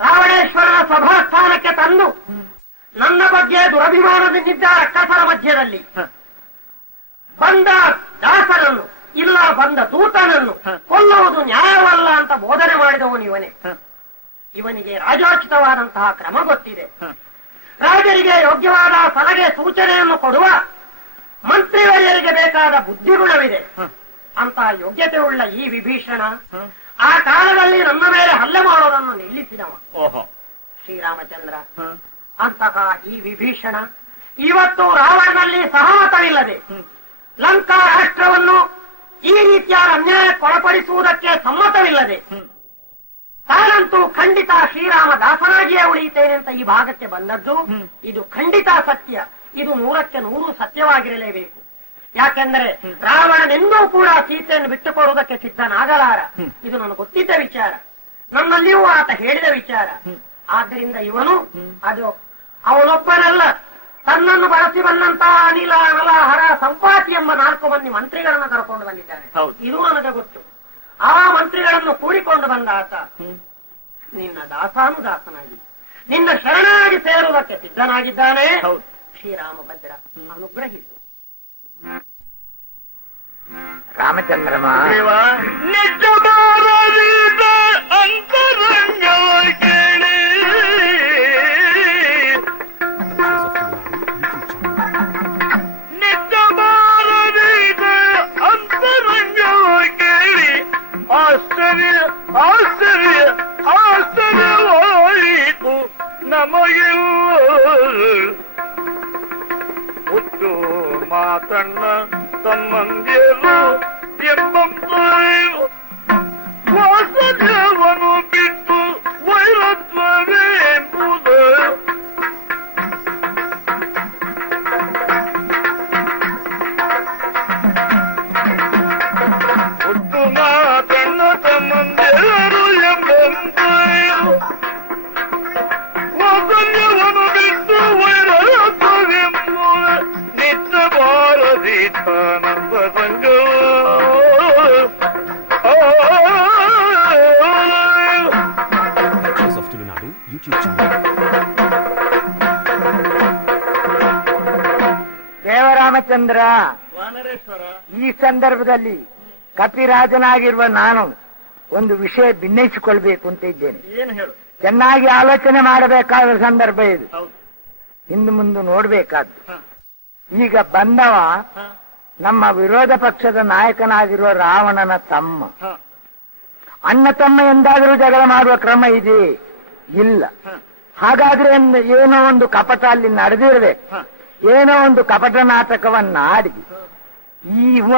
ರಾವಣೇಶ್ವರನ ಸಭಾಸ್ಥಾನಕ್ಕೆ ತಂದು ನನ್ನ ಬಗ್ಗೆ ದುರಭಿಮಾನದಿಂದಿದ್ದ ರಕ್ಕಸರ ಮಧ್ಯದಲ್ಲಿ ಬಂದ ದಾಸನನ್ನು ಇಲ್ಲ ಬಂದ ದೂತನನ್ನು ಕೊಲ್ಲುವುದು ನ್ಯಾಯವಲ್ಲ ಅಂತ ಬೋಧನೆ ಮಾಡಿದವನು ಇವನೇ. ಇವನಿಗೆ ರಾಜೋಚಿತವಾದಂತಹ ಕ್ರಮ ಗೊತ್ತಿದೆ. ರಾಜರಿಗೆ ಯೋಗ್ಯವಾದ ಸಲಹೆ ಸೂಚನೆಯನ್ನು ಕೊಡುವ ಮಂತ್ರಿವರ್ಯರಿಗೆ ಬೇಕಾದ ಬುದ್ಧಿಗುಣವಿದೆ. ಅಂತ ಯೋಗ್ಯತೆ ಉಳ್ಳ ಈ ವಿಭೀಷಣ ಆ ಕಾಲದಲ್ಲಿ ನನ್ನ ಮೇಲೆ ಹಲ್ಲೆ ಮಾಡೋದನ್ನು ನಿಲ್ಲಿಸಿದವ ಶ್ರೀರಾಮಚಂದ್ರ. ಅಂತಹ ಈ ವಿಭೀಷಣ ಇವತ್ತು ರಾವಣನಲ್ಲಿ ಸಹಮತವಿಲ್ಲದೆ ಲಂಕಾ ರಾಷ್ಟ್ರವನ್ನು ಈ ರೀತಿಯ ಅನ್ಯಾಯಕ್ಕೊಳಪಡಿಸುವುದಕ್ಕೆ ಸಮ್ಮತವಿಲ್ಲದೆ ತಾನಂತೂ ಖಂಡಿತ ಶ್ರೀರಾಮ ದಾಸನಾಗಿಯೇ ಉಳಿಯುತ್ತೇನೆ ಅಂತ ಈ ಭಾಗಕ್ಕೆ ಬಂದದ್ದು ಇದು ಖಂಡಿತ ಸತ್ಯ. ಇದು 100ಕ್ಕೆ 100 ಸತ್ಯವಾಗಿರಲೇಬೇಕು. ಯಾಕೆಂದರೆ ರಾವಣನೆಂದೂ ಕೂಡ ಸೀತೆಯನ್ನು ಬಿಟ್ಟುಕೊಡುವುದಕ್ಕೆ ಸಿದ್ಧನಾಗಲಾರ. ಇದು ನನಗೆ ಗೊತ್ತಿದ್ದ ವಿಚಾರ, ನನ್ನಲ್ಲಿಯೂ ಆತ ಹೇಳಿದ ವಿಚಾರ. ಆದ್ದರಿಂದ ಇವನು ಅದು ಅವನೊಬ್ಬನಲ್ಲ, ತನ್ನನ್ನು ಬಳಸಿ ಬಂದಂತಹ ಅನಿಲ ಅನಲಹರ ಸಂಪಾತಿ ಎಂಬ 4 ಮಂದಿ ಮಂತ್ರಿಗಳನ್ನು ಕರ್ಕೊಂಡು ಬಂದಿದ್ದಾನೆ. ಇದು ನನಗೆ ಗೊತ್ತು. ಆ ಮಂತ್ರಿಗಳನ್ನು ಕೂಡಿಕೊಂಡು ಬಂದ ಆತ ನಿನ್ನ ದಾಸಾನುದಾಸನಾಗಿ ನಿನ್ನ ಶರಣಾಗಿ ಸೇರುವುದಕ್ಕೆ ಸಿದ್ಧನಾಗಿದ್ದಾನೆ. ಶ್ರೀರಾಮಭದ್ರ ಅನುಗ್ರಹಿಸು. ರಾಮಚಂದ್ರಮ ನಿಜ ಬಾರದಿದ ಅಂತರಂಗವ ಕೇಳಿ ನಿಜ ಬಾರದಿದ ಅಂತರಂಗವ ಕೇಳಿ ಆಶ್ಚರ್ಯ ಆಶ್ಚರ್ಯ ಆಶ್ಚರ್ಯವಾಯಿತು ನಮಗಿಲ್ಲ ಹುಟ್ಟು ಮಾತಣ್ಣ ತಮ್ಮಂದಿರು ಎಂಬಂತೆ ವಾಸನೆಯನ್ನು ಬಿಟ್ಟು ವೈರತ್ವವೇ ಎಂಬುದು ಹುಟ್ಟು ಮಾತಣ್ಣ ತಮ್ಮಂದಿರು ಎಂಬಂತೆ ವಾಸನೆಯನ್ನು ಬಿಟ್ಟು ವೈರತ್ವವೆಂಬುದು ನಿತ್ಯ ಭಾರತೀತಾನಂದ ಸಂಗ Cultures of Tulunadu YouTube channel. ದೇವರಾಮಚಂದ್ರ, ವಾನರೇಶ್ವರ, ಈ ಸಂದರ್ಭದಲ್ಲಿ ಕಪಿರಾಜನಾಗಿರುವ ನಾನು ಒಂದು ವಿಷಯ ಭಿನ್ನಯಿಸಿಕೊಳ್ಬೇಕು ಅಂತ ಇದ್ದೇನೆ. ಏನು ಹೇಳು? ಚೆನ್ನಾಗಿ ಆಲೋಚನೆ ಮಾಡಬೇಕಾದ ಸಂದರ್ಭ ಇದು. ಹೌದು. ಹಿಂದೆ ಮುಂದೆ ನೋಡ್ಬೇಕಾದ್ದು. ಹ. ಈಗ ಬಂದವ ಹ. ನಮ್ಮ ವಿರೋಧ ಪಕ್ಷದ ನಾಯಕನಾಗಿರುವ ರಾವಣನ ತಮ್ಮ. ಹ. ಅಣ್ಣ ತಮ್ಮ ಎಂದಾದರೂ ಜಗಳ ಮಾಡುವ ಕ್ರಮ ಇದೆ? ಇಲ್ಲ. ಹ. ಹಾಗಾದ್ರೆ ಏನೋ ಒಂದು ಕಪಟ ಅಲ್ಲಿ ನಡೆದಿರ್ಬೇಕು. ಹ. ಏನೋ ಒಂದು ಕಪಟ ನಾಟಕವನ್ನಾಡಿ ಇವ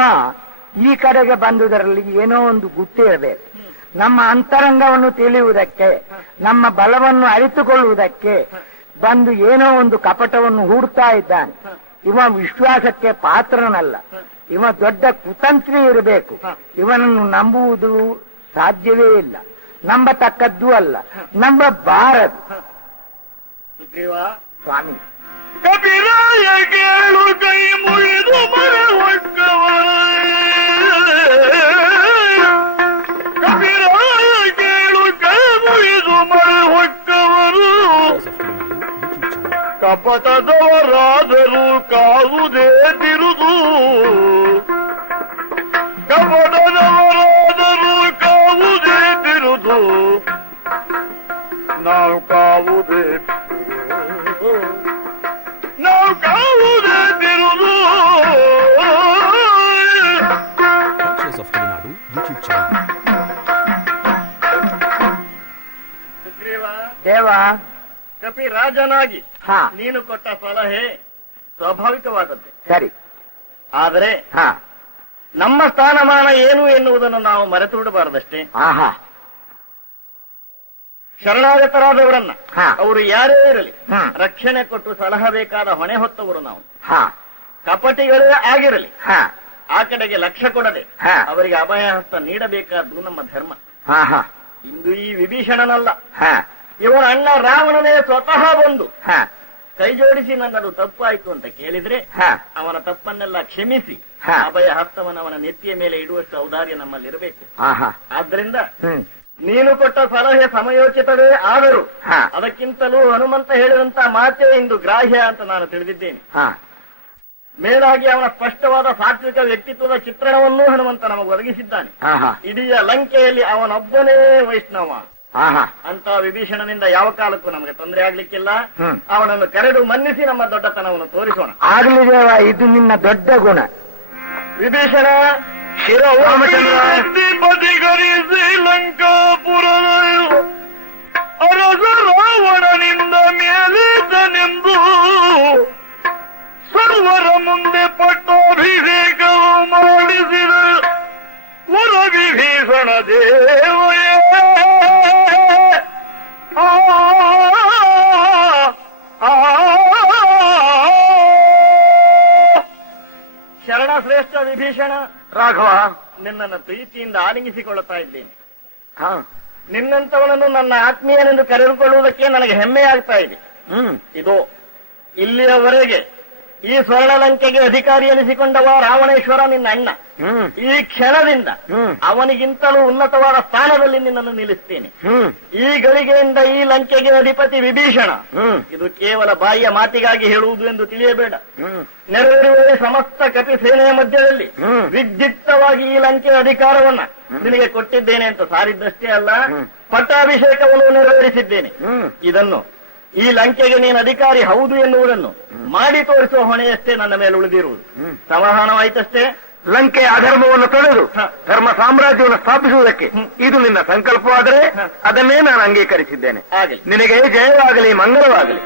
ಈ ಕಡೆಗೆ ಬಂದುದರಲ್ಲಿ ಏನೋ ಒಂದು ಗುಟ್ಟು ಇರಬೇಕು. ನಮ್ಮ ಅಂತರಂಗವನ್ನು ತಿಳಿಯುವುದಕ್ಕೆ, ನಮ್ಮ ಬಲವನ್ನು ಅರಿತುಕೊಳ್ಳುವುದಕ್ಕೆ ಬಂದು ಏನೋ ಒಂದು ಕಪಟವನ್ನು ಹೂಡ್ತಾ ಇದ್ದಾನೆ. ಇವ ವಿಶ್ವಾಸಕ್ಕೆ ಪಾತ್ರನಲ್ಲ. ಇವ ದೊಡ್ಡ ಕುತಂತ್ರಿ ಇರಬೇಕು. ಇವನನ್ನು ನಂಬುವುದು ಸಾಧ್ಯವೇ ಇಲ್ಲ. ನಂಬತಕ್ಕದ್ದು ಅಲ್ಲ, ನಂಬಬಾರದು. ಸುಗ್ರೀವ, ಸ್ವಾಮಿ, ಕಪಿರಾಯ ಕೇಳು ಕೈ ಮುಗಿದು ಮರ ಹೊಕ್ಕವರ ಕಪಿರಾಯ ಕೇಳು ಕೈ ಮುಗಿದು ಮರ ಹೊಕ್ಕವರು ಕಪಟದವರಾದರೂ ಕಾವುದೇ ತಿರುದು ಕಪಟದವರಾದರೂ ಕಾವುದೇ ತಿರುದು ನಾವು ಕಾವುದೇ ನಾವು ಕಾವುದೇ ತಿರುದು. Cultures of Tulunadu YouTube channel. Sugriva, ದೇವ, ಕಪಿರಾಜನಾಗಿ ಹಾ, ನೀನು ಕೊಟ್ಟ ಸಲಹೆ ಸ್ವಾಭಾವಿಕವಾದದ್ದೇ. ಸರಿ. ಆದರೆ ಹಾ, ನಮ್ಮ ಸ್ಥಾನಮಾನ ಏನು ಎನ್ನುವುದನ್ನು ನಾವು ಮರೆತು ಬಿಡಬಾರದಷ್ಟೇ. ಆಹಾ, ಶರಣಾಗತರಾದವರನ್ನ ಹಾ, ಅವರು ಯಾರೇ ಇರಲಿ ಹ್ಮ್, ರಕ್ಷಣೆ ಕೊಟ್ಟು ಸಲಹಬೇಕಾದ ಹೊಣೆ ಹೊತ್ತವರು ನಾವು. ಹಾ, ಕಪಟಿಗಳೇ ಆಗಿರಲಿ ಹಾ, ಆ ಕಡೆಗೆ ಲಕ್ಷ್ಯ ಕೊಡದೆ ಹಾ, ಅವರಿಗೆ ಅಭಯ ಹಸ್ತ ನೀಡಬೇಕಾದ್ದು ನಮ್ಮ ಧರ್ಮ. ಹಾ, ಹಾ, ಇಂದು ಈ ವಿಭೀಷಣನಲ್ಲ, ಹಾ, ಇವನ ಅಣ್ಣ ರಾವಣನೇ ಸ್ವತಃ ಬಂದು ಹಾ, ಕೈ ಜೋಡಿಸಿ ನನ್ನದು ತಪ್ಪಾಯ್ತು ಅಂತ ಕೇಳಿದ್ರೆ ಹಾ, ಅವನ ತಪ್ಪನ್ನೆಲ್ಲ ಕ್ಷಮಿಸಿ ಹಾ, ಅಭಯ ಹಸ್ತವನ್ನು ಅವನ ನೆತ್ತಿಯ ಮೇಲೆ ಇಡುವಷ್ಟು ಔದಾರ್ಯ ನಮ್ಮಲ್ಲಿರಬೇಕು. ಆಹಾ, ಆದ್ರಿಂದ ಹ್ಮ್, ನೀನು ಕೊಟ್ಟ ಸಲಹೆ ಸಮಯೋಚಿತವೇ ಆದರೂ ಹಾ, ಅದಕ್ಕಿಂತಲೂ ಹನುಮಂತ ಹೇಳಿದಂತ ಮಾತೇ ಇಂದು ಗ್ರಾಹ್ಯ ಅಂತ ನಾನು ತಿಳಿದಿದ್ದೇನೆ. ಹಾ, ಮೇಲಾಗಿ ಅವನ ಸ್ಪಷ್ಟವಾದ ಸಾತ್ವಿಕ ವ್ಯಕ್ತಿತ್ವದ ಚಿತ್ರಣವನ್ನೂ ಹನುಮಂತ ನಮಗೆ ಒದಗಿಸಿದ್ದಾನೆ. ಆಹಾ, ಇಡೀ ಲಂಕೆಯಲ್ಲಿ ಅವನೊಬ್ಬನೇ ವೈಷ್ಣವ ಆಹಾ, ಅಂತ ವಿಭೀಷಣನಿಂದ ಯಾವ ಕಾಲಕ್ಕೂ ನಮಗೆ ತೊಂದರೆ ಆಗ್ಲಿಕ್ಕಿಲ್ಲ. ಹ್ಮ್, ಅವನನ್ನು ಕರೆದು ಮನ್ನಿಸಿ ನಮ್ಮ ದೊಡ್ಡತನವನ್ನು ತೋರಿಸೋಣ. ಆಗ್ಲಿ ದೇವ, ಇದು ನಿನ್ನ ದೊಡ್ಡ ಗುಣ. ವಿಭೀಷಣ ಶಿರವಧಿಗರಿಸಿ ಲಂಕಾಪುರದ ಅರಸ ರಾವಣನಿಂದ ಮೇಲಿದ್ದನೆಂದು ಸರ್ವರ ಮುಂದೆ ಪಟ್ಟಾಭಿಷೇಕವು ಮಾಡಿಸಿದ ವರ ವಿಭೀಷಣ ದೇವಯೇ. ಶರಣ ಶ್ರೇಷ್ಠ ವಿಭೀಷಣ, ರಾಘವ, ನಿನ್ನನ್ನು ಪ್ರೀತಿಯಿಂದ ಆಲಿಂಗಿಸಿಕೊಳ್ಳುತ್ತಾ ಇದ್ದೇನೆ. ಹಾ, ನಿನ್ನಂತವನನ್ನು ನನ್ನ ಆತ್ಮೀಯನೆಂದು ಕರೆದುಕೊಳ್ಳುವುದಕ್ಕೆ ನನಗೆ ಹೆಮ್ಮೆ ಆಗ್ತಾ ಇದೆ. ಹ್ಮ್, ಇದು ಇಲ್ಲಿಯವರೆಗೆ ಈ ಸ್ವರ್ಣಲಂಕೆಗೆ ಅಧಿಕಾರಿ ಎನಿಸಿಕೊಂಡವ ರಾವಣೇಶ್ವರ ನಿನ್ನ ಅಣ್ಣ. ಈ ಕ್ಷಣದಿಂದ ಅವನಿಗಿಂತಲೂ ಉನ್ನತವಾದ ಸ್ಥಾನದಲ್ಲಿ ನಿನ್ನನ್ನು ನಿಲ್ಲಿಸ್ತೇನೆ. ಈ ಗಳಿಗೆಯಿಂದ ಈ ಲಂಕೆಗೆ ಅಧಿಪತಿ ವಿಭೀಷಣ. ಇದು ಕೇವಲ ಬಾಯಿಯ ಮಾತಿಗಾಗಿ ಹೇಳುವುದು ಎಂದು ತಿಳಿಯಬೇಡ. ನೆರವೇರುವ ಸಮಸ್ತ ಕಪಿ ಸೇನೆಯ ಮಧ್ಯದಲ್ಲಿ ವಿದ್ಯುಕ್ತವಾಗಿ ಈ ಲಂಕೆಯ ಅಧಿಕಾರವನ್ನ ನಿನಗೆ ಕೊಟ್ಟಿದ್ದೇನೆ ಅಂತ ಸಾರಿದ್ದಷ್ಟೇ ಅಲ್ಲ, ಪಟ್ಟಾಭಿಷೇಕವನ್ನು ನೆರವೇರಿಸಿದ್ದೇನೆ. ಇದನ್ನು ಈ ಲಂಕೆಗೆ ನೀನು ಅಧಿಕಾರಿ ಹೌದು ಎನ್ನುವುದನ್ನು ಮಾಡಿ ತೋರಿಸುವ ಹೊಣೆಯಷ್ಟೇ ನನ್ನ ಮೇಲೆ ಉಳಿದಿರುವುದು. ಸಮಾಧಾನವಾಯಿತಷ್ಟೇ. ಲಂಕೆಯ ಅಧರ್ಮವನ್ನು ತೊಳೆದು ಧರ್ಮ ಸಾಮ್ರಾಜ್ಯವನ್ನು ಸ್ಥಾಪಿಸುವುದಕ್ಕೆ ಇದು ನಿನ್ನ ಸಂಕಲ್ಪವಾದರೆ ಅದನ್ನೇ ನಾನು ಅಂಗೀಕರಿಸಿದ್ದೇನೆ. ಹಾಗೆ ನಿನಗೆ ಜಯವಾಗಲಿ, ಮಂಗಲವಾಗಲಿ.